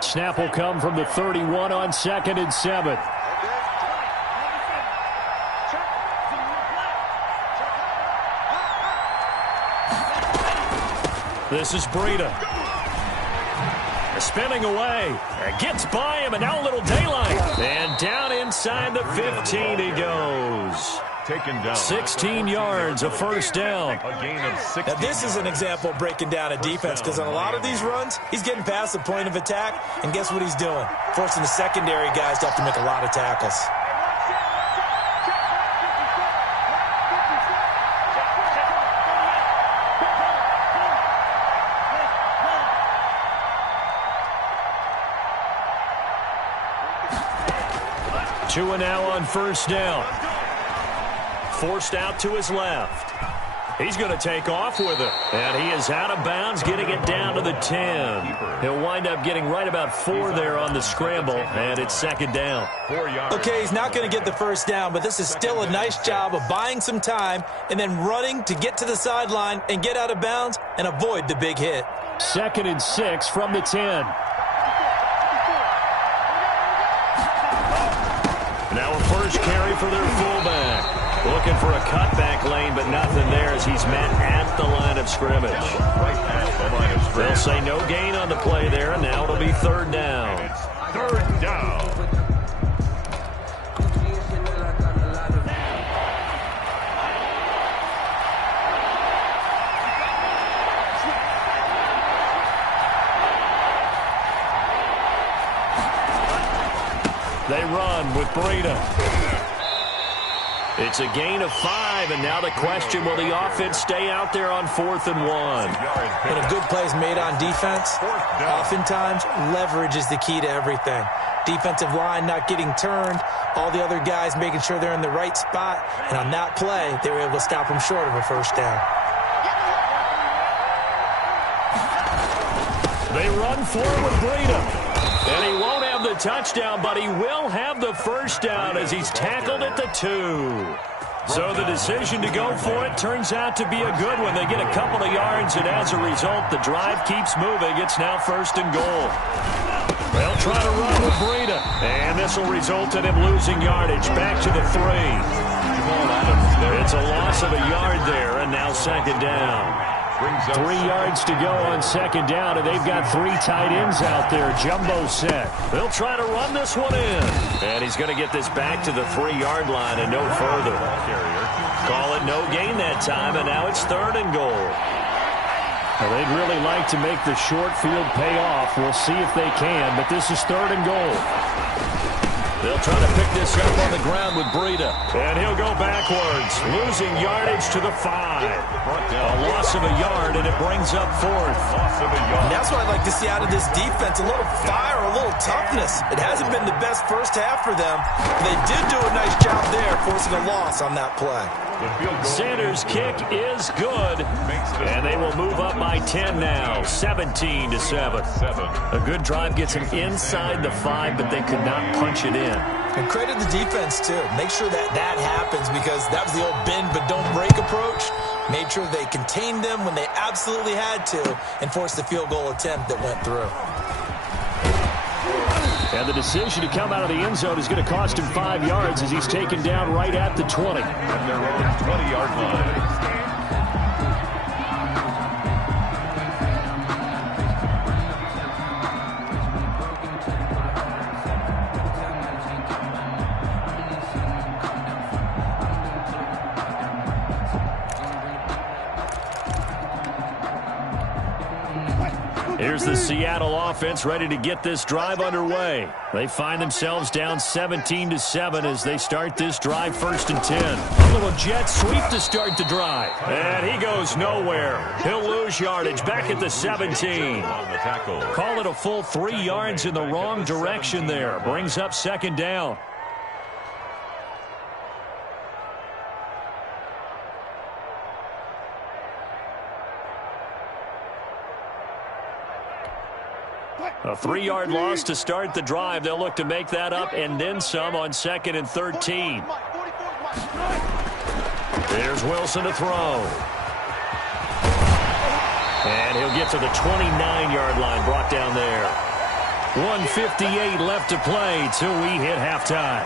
Snap will come from the 31 on 2nd and 7. This is Breida. Spinning away. Gets by him, and now a little daylight. And down inside the 15 he goes. Taken down. 16 yards, a 1st down. A gain of 6. Now, this is an example of breaking down a defense because on a lot of these runs, he's getting past the point of attack, and guess what he's doing? Forcing the secondary guys to have to make a lot of tackles. Tua now on 1st down. Forced out to his left. He's going to take off with it. And he is out of bounds, getting it down to the 10. He'll wind up getting right about 4 there on the scramble, and it's 2nd down. 4 yards. Okay, he's not going to get the 1st down, but this is still a nice job of buying some time and then running to get to the sideline and get out of bounds and avoid the big hit. 2nd and 6 from the 10. Now a first carry for their fullback. Looking for a cutback lane, but nothing there as he's met at the line of scrimmage. They'll say no gain on the play there, and now it'll be 3rd down. 3rd down. They run with Breida. It's a gain of 5, and now the question, will the offense stay out there on 4th and 1? When a good play is made on defense, oftentimes leverage is the key to everything. Defensive line not getting turned, all the other guys making sure they're in the right spot, and on that play, they were able to stop them short of a 1st down. They run forward with Breida. And he won't have the touchdown, but he will have the 1st down as he's tackled at the 2. So the decision to go for it turns out to be a good one. They get a couple of yards, and as a result, the drive keeps moving. It's now 1st and goal. They'll try to run with Breida. And this will result in him losing yardage. Back to the 3. It's a loss of a yard there, and now 2nd down. Brings up 3 yards to go on second down, and they've got 3 tight ends out there. Jumbo set. They'll try to run this one in. And he's going to get this back to the 3-yard line and no further. Call it no gain that time, and now it's 3rd and goal. Well, they'd really like to make the short field pay off. We'll see if they can, but this is 3rd and goal. They'll try to pick this up on the ground with Breida. And he'll go backwards, losing yardage to the 5. A loss of a yard, and it brings up 4th. And that's what I'd like to see out of this defense, a little fire, a little toughness. It hasn't been the best first half for them. They did do a nice job there, forcing a loss on that play. Sanders' kick is good, and they will move up by 10 now, 17-7. A good drive gets them inside the 5, but they could not punch it in. And credit the defense, too. Make sure that happens, because that was the old bend but don't break approach. Made sure they contained them when they absolutely had to and forced the field goal attempt that went through. And the decision to come out of the end zone is going to cost him 5 yards as he's taken down right at the 20. And they're on the 20-yard line. Here's the Seattle offense ready to get this drive underway. They find themselves down 17-7 as they start this drive 1st and 10. A little jet sweep to start the drive. And he goes nowhere. He'll lose yardage back at the 17. Call it a full 3 yards in the wrong direction there. Brings up 2nd down. A 3-yard loss to start the drive. They'll look to make that up and then some on 2nd and 13. There's Wilson to throw. And he'll get to the 29-yard line, brought down there. 1:58 left to play till we hit halftime.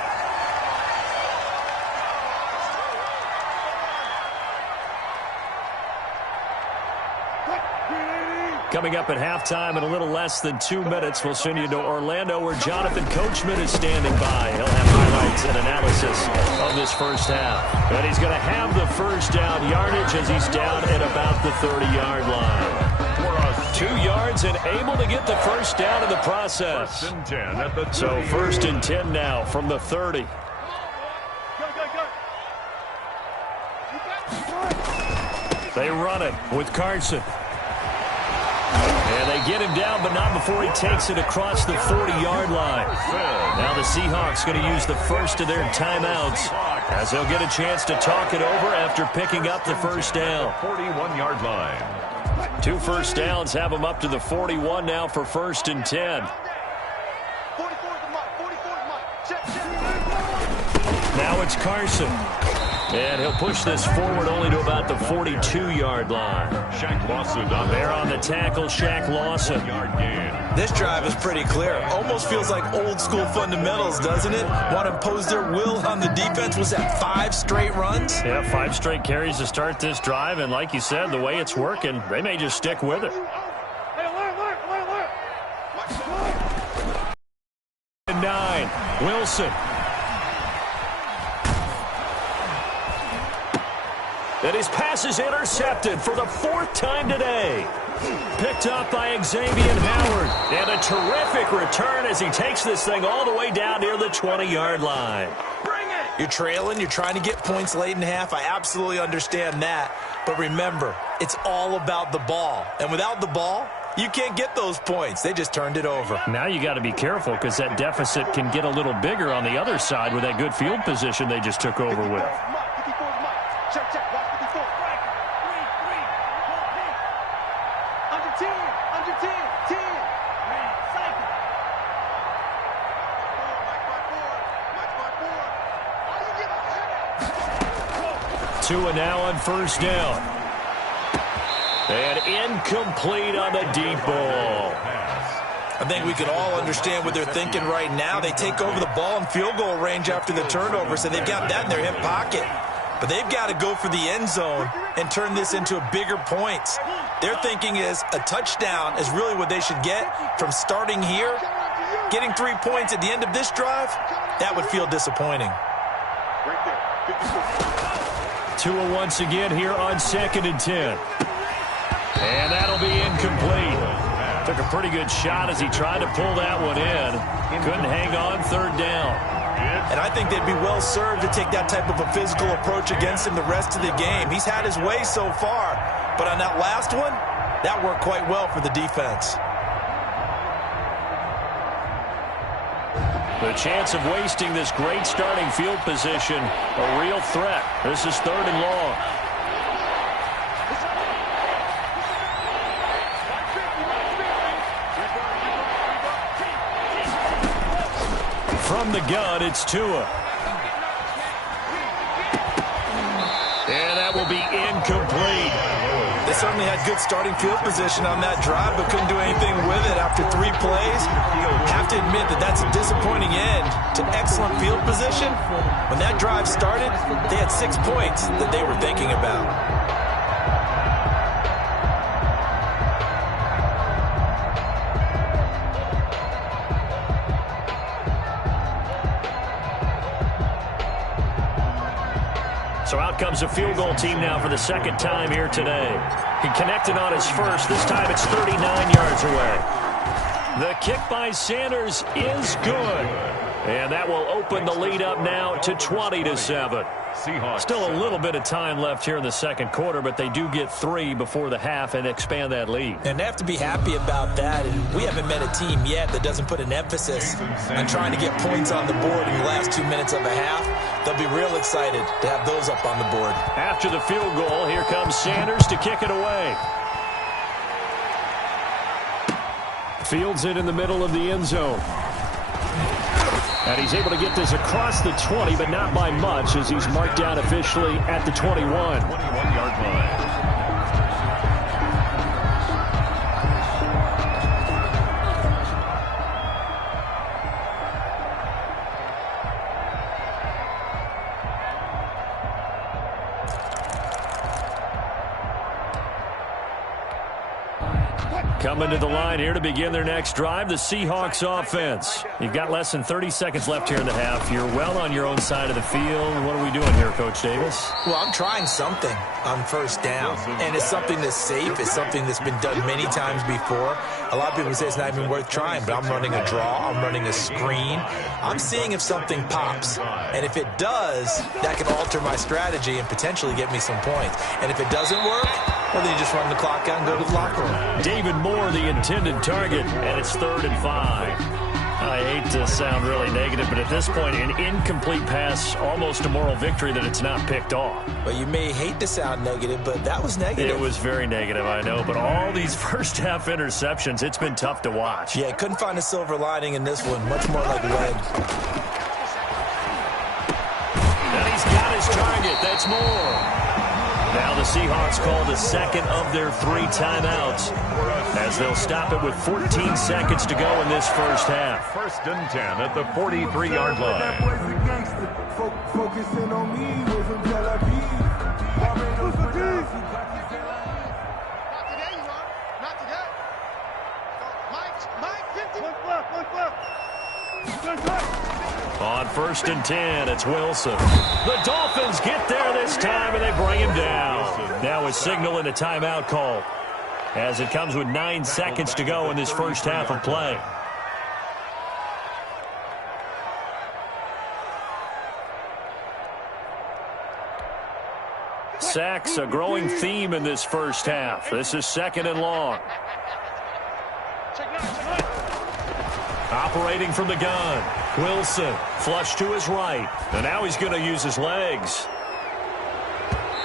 Coming up at halftime in a little less than 2 minutes, we'll send you to Orlando where Jonathan Coachman is standing by. He'll have highlights and analysis of this first half. And he's going to have the first down yardage as he's down at about the 30-yard line. 2 yards and able to get the first down in the process. So 1st and 10 now from the 30. They run it with Carson. And they get him down, but not before he takes it across the 40-yard line. Now the Seahawks going to use the first of their timeouts as they'll get a chance to talk it over after picking up the first down. 41-yard line. 2 first downs have them up to the 41 now for 1st and 10. Now it's Carson. And he'll push this forward only to about the 42-yard line. Shaq Lawson there on the tackle, Shaq Lawson. This drive is pretty clear. Almost feels like old school fundamentals, doesn't it? Want to impose their will on the defense. Was that 5 straight runs? Yeah, 5 straight carries to start this drive. And like you said, the way it's working, they may just stick with it. 9, Wilson. And his pass is intercepted for the 4th time today. Picked up by Xavier Howard. And a terrific return as he takes this thing all the way down near the 20-yard line. You're trailing. You're trying to get points late in half. I absolutely understand that. But remember, it's all about the ball. And without the ball, you can't get those points. They just turned it over. Now you got to be careful because that deficit can get a little bigger on the other side with that good field position they just took over with. Tua now on 1st down. And incomplete on the deep ball. I think we can all understand what they're thinking right now. They take over the ball in field goal range after the turnover, so they've got that in their hip pocket. but they've got to go for the end zone and turn this into bigger points. Their thinking is a touchdown is really what they should get from starting here. Getting 3 points at the end of this drive, that would feel disappointing. Tua once again here on 2nd and 10. And that'll be incomplete. Took a pretty good shot as he tried to pull that one in. Couldn't hang on 3rd down. And I think they'd be well served to take that type of a physical approach against him the rest of the game. He's had his way so far, but on that last one, that worked quite well for the defense. The chance of wasting this great starting field position, a real threat. This is 3rd and long. From the gun, it's Tua. And that will be incomplete. They certainly had good starting field position on that drive, but couldn't do anything with it after 3 plays. Have to admit that that's a disappointing end to excellent field position. When that drive started, they had 6 points that they were thinking about. So out comes a field goal team now for the 2nd time here today. He connected on his first. This time it's 39 yards away. The kick by Sanders is good. And that will open the lead up now to 20-7. Still a little bit of time left here in the 2nd quarter, but they do get 3 before the half and expand that lead. And they have to be happy about that. And we haven't met a team yet that doesn't put an emphasis on trying to get points on the board in the last 2 minutes of a half. They'll be real excited to have those up on the board. After the field goal, here comes Sanders to kick it away. Fields it in the middle of the end zone. And he's able to get this across the 20, but not by much, as he's marked down officially at the 21. 21-yard line. Coming to the line here to begin their next drive, the Seahawks offense. You've got less than 30 seconds left here in the half. You're well on your own side of the field. What are we doing here, Coach Davis? Well, I'm trying something on 1st down, and it's something that's safe. It's something that's been done many times before. A lot of people say it's not even worth trying, but I'm running a draw. I'm running a screen. I'm seeing if something pops, and if it does, that can alter my strategy and potentially get me some points. And if it doesn't work, well, then you just run the clock out and go to the locker room. David Moore, the intended target, and it's 3rd and 5. I hate to sound really negative, but at this point, an incomplete pass, almost a moral victory that it's not picked off. Well, you may hate to sound negative, but that was negative. It was very negative, I know, but all these first-half interceptions, it's been tough to watch. Yeah, couldn't find a silver lining in this one, much more like lead. And he's got his target. That's Moore. Now the Seahawks call the 2nd of their 3 timeouts, as they'll stop it with 14 seconds to go in this first half. 1st and 10 at the 43-yard line. Focusing on me with some Tel Aviv. Not today. Mike 50. On 1st and 10, it's Wilson. The Dolphins get there this time, and they bring him down. Now a signal and a timeout call, as it comes with 9 seconds to go in this first half of play. Sacks, a growing theme in this first half. This is 2nd and long. Operating from the gun, Wilson, flush to his right. And now he's going to use his legs.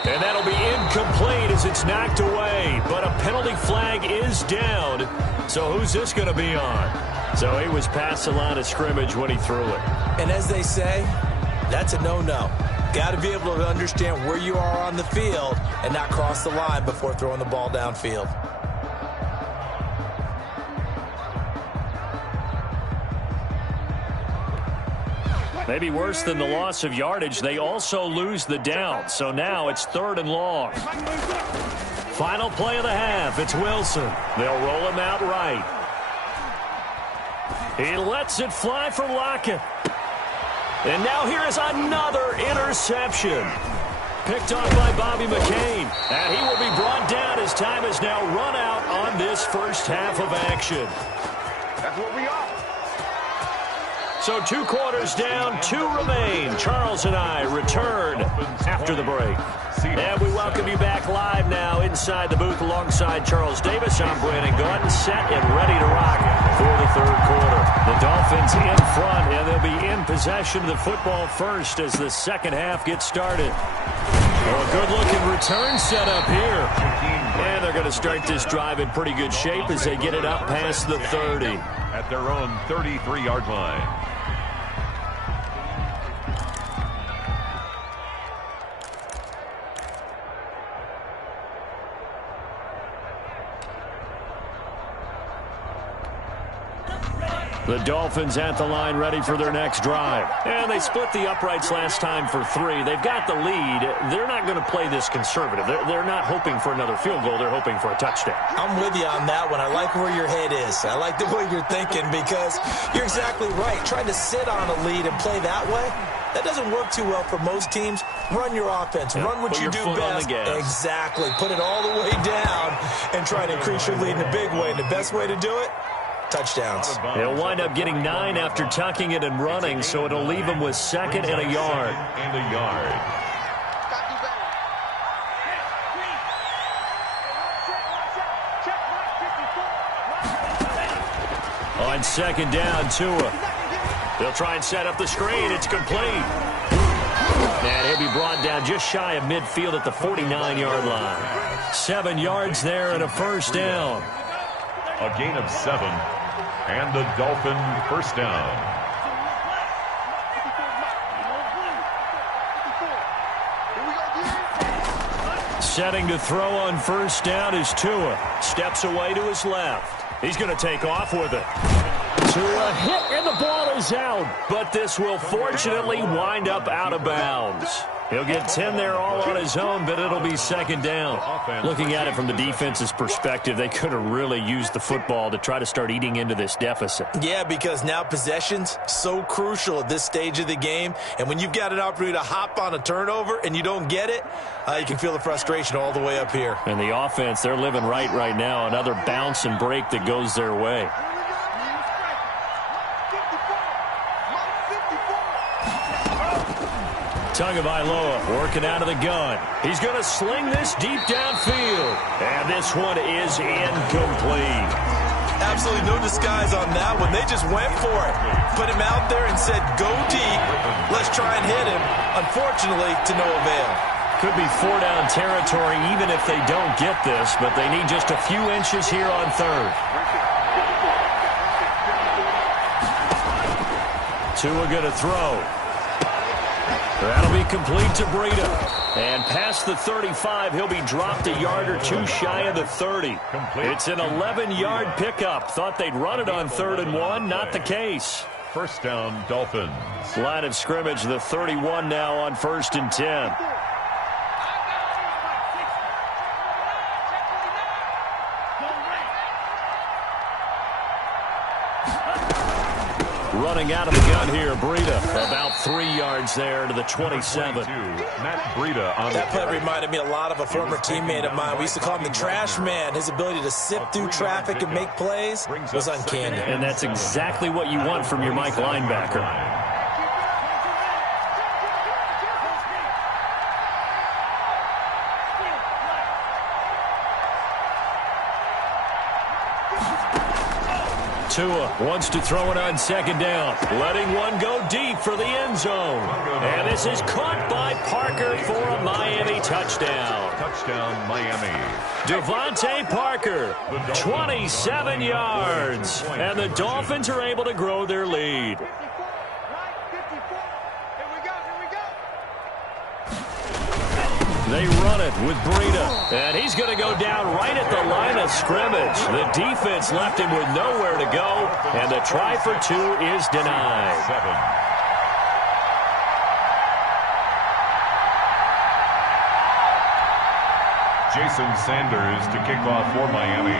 And that'll be incomplete as it's knocked away. But a penalty flag is down. So who's this going to be on? So he was past the line of scrimmage when he threw it. And as they say, that's a no-no. Got to be able to understand where you are on the field and not cross the line before throwing the ball downfield. Maybe worse than the loss of yardage, they also lose the down. So now it's 3rd and long. Final play of the half. It's Wilson. They'll roll him out right. He lets it fly for Lockett. And now here is another interception. Picked off by Bobby McCain. And he will be brought down as time has now run out on this first half of action. That's what we are. So 2 quarters down, 2 remain. Charles and I return after the break. And we welcome you back live now inside the booth alongside Charles Davis. I'm Brandon Gordon, set and ready to rock for the 3rd quarter. The Dolphins in front, and they'll be in possession of the football first as the second half gets started. Oh, a good-looking return set up here. And they're going to start this drive in pretty good shape as they get it up past the 30. At their own 33-yard line. The Dolphins at the line ready for their next drive. And they split the uprights last time for 3. They've got the lead. They're not going to play this conservative. They're not hoping for another field goal. They're hoping for a touchdown. I'm with you on that one. I like where your head is. I like the way you're thinking because you're exactly right. Trying to sit on a lead and play that way, that doesn't work too well for most teams. Run your offense. Yeah, run what you do best. Exactly. Put it all the way down and try to increase your lead in a big way. And the best way to do it, touchdowns. He'll wind up getting 9 after tucking it and running, so it'll leave him with 2nd and a yard. And a yard. On 2nd down, Tua. They'll try and set up the screen. It's complete. And he'll be brought down just shy of midfield at the 49-yard line. 7 yards there and a first down. A gain of 7. And the Dolphin first down. Setting to throw on first down is Tua. Steps away to his left. He's going to take off with it. Tua hit and the ball is out. But this will fortunately wind up out of bounds. He'll get 10 there all on his own, but it'll be 2nd down. Looking at it from the defense's perspective, they could have really used the football to try to start eating into this deficit. Yeah, because now possession's so crucial at this stage of the game. And when you've got an opportunity to hop on a turnover and you don't get it, you can feel the frustration all the way up here. And the offense, they're living right now. Another bounce and break that goes their way. Tagovailoa working out of the gun. He's going to sling this deep downfield. And this one is incomplete. Absolutely no disguise on that one. They just went for it. Put him out there and said, go deep. Let's try and hit him. Unfortunately, to no avail. Could be 4-down territory even if they don't get this, but they need just a few inches here on 3rd. Tua going to throw. That'll be complete to Breida. And past the 35, he'll be dropped a yard or 2 shy of the 30. It's an 11-yard pickup. Thought they'd run it on 3rd and 1. Not the case. First down, Dolphins. Line of scrimmage, the 31 now on 1st and 10. Running out of the gun here, Breida. About 3 yards there to the 27. Matt Breida on that play reminded me a lot of a former teammate of mine. We used to call him the trash man. His ability to sift through traffic and make plays was uncanny. And that's exactly what you want from your Mike linebacker. Tua wants to throw it on 2nd down. Letting one go deep for the end zone. And this is caught by Parker for a Miami touchdown. Touchdown, Miami. Devontae Parker, 27 yards. And the Dolphins are able to grow their lead. They run it with Breida, and he's going to go down right at the line of scrimmage. The defense left him with nowhere to go, and the try for 2 is denied. Jason Sanders to kick off for Miami.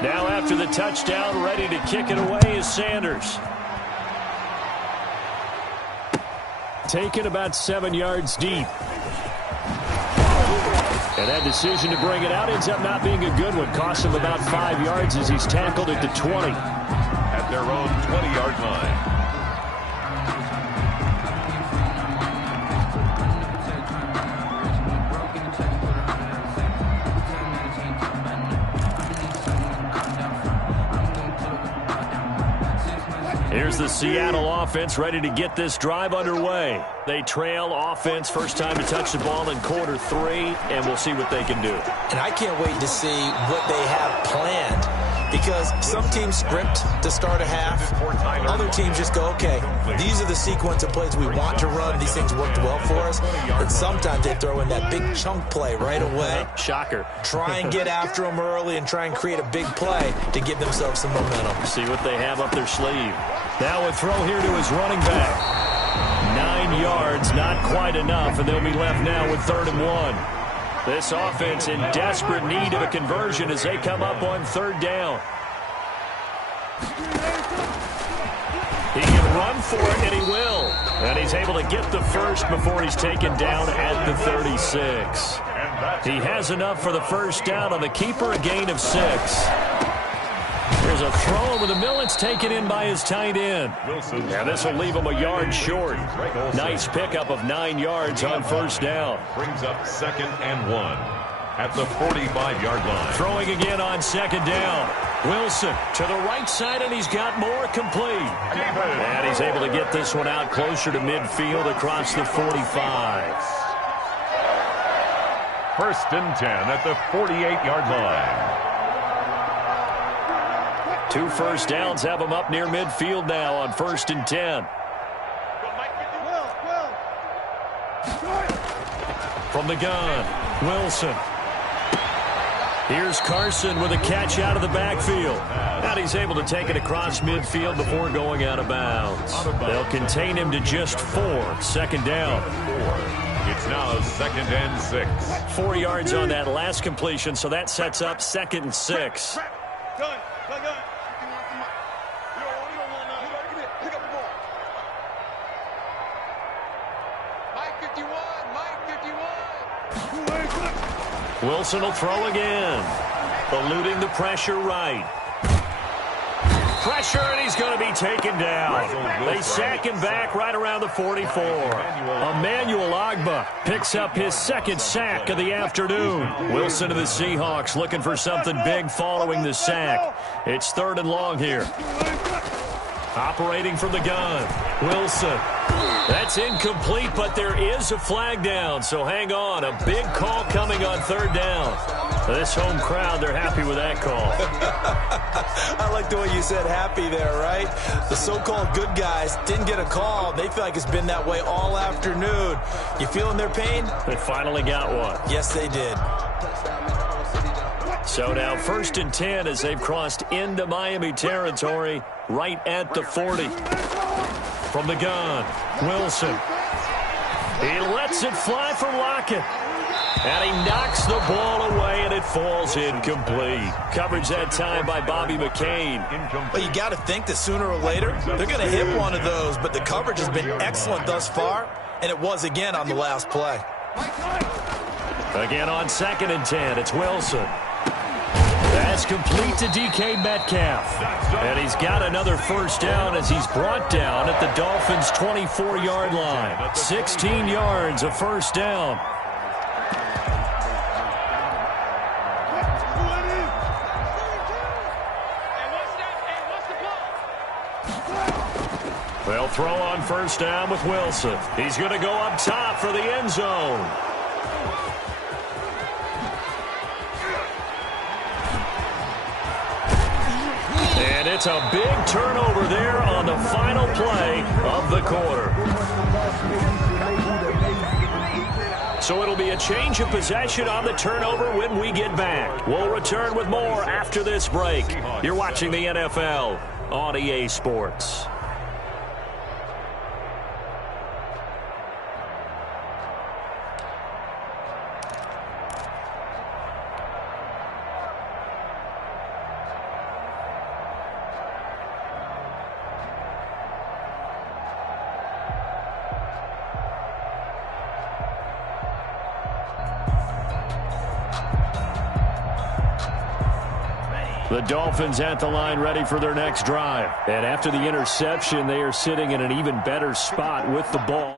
Now after the touchdown, ready to kick it away is Sanders. Taken about 7 yards deep. And that decision to bring it out ends up not being a good one. Costs him about 5 yards as he's tackled at the 20. At their own 20-yard line. Here's the Seattle offense ready to get this drive underway. They trail offense, first time to touch the ball in quarter 3, and we'll see what they can do. And I can't wait to see what they have planned, because some teams script to start a half. Other teams just go, okay, these are the sequence of plays we want to run. These things worked well for us. And sometimes they throw in that big chunk play right away. Shocker. Try and get after them early and try and create a big play to give themselves some momentum. See what they have up their sleeve. Now a throw here to his running back. 9 yards, not quite enough, and they'll be left now with 3rd and 1. This offense in desperate need of a conversion as they come up on 3rd down. He can run for it, and he will. And he's able to get the first before he's taken down at the 36. He has enough for the first down on the keeper, a gain of 6. There's a throw over the middle. It's taken in by his tight end. And this will leave him a yard short. Nice pickup of 9 yards on first down. Brings up 2nd and 1 at the 45-yard line. Throwing again on 2nd down. Wilson to the right side, and he's got more complete. And he's able to get this one out closer to midfield across the 45. 1st and 10 at the 48-yard line. 2 first downs have him up near midfield now on 1st and 10. From the gun, Wilson. Here's Carson with a catch out of the backfield. And he's able to take it across midfield before going out of bounds. They'll contain him to just 4. 2nd down. It's now 2nd and 6. 4 yards on that last completion, so that sets up 2nd and 6. Wilson will throw again. Eluding the pressure right. Pressure, and he's going to be taken down. They sack him back right around the 44. Emmanuel Ogbah picks up his 2nd sack of the afternoon. Wilson of the Seahawks looking for something big following the sack. It's 3rd and long here. Operating from the gun, Wilson. That's incomplete, but there is a flag down, so hang on. A big call coming on 3rd down. This home crowd, they're happy with that call. I like the way you said happy there, right? The so-called good guys didn't get a call. They feel like it's been that way all afternoon. You feeling their pain? They finally got one. Yes, they did. So now 1st and 10 as they've crossed into Miami territory right at the 40. From the gun, Wilson. He lets it fly from Lockett. And he knocks the ball away, and it falls incomplete. Coverage that time by Bobby McCain. Well, you got to think that sooner or later they're going to hit one of those, but the coverage has been excellent thus far, and it was again on the last play. Again on 2nd and 10, it's Wilson. That's complete to DK Metcalf. And he's got another first down as he's brought down at the Dolphins' 24-yard line. 16 yards of first down. They'll throw on first down with Wilson. He's going to go up top for the end zone. And it's a big turnover there on the final play of the quarter. So it'll be a change of possession on the turnover when we get back. We'll return with more after this break. You're watching the NFL on EA Sports. The Dolphins at the line ready for their next drive. And after the interception, they are sitting in an even better spot with the ball.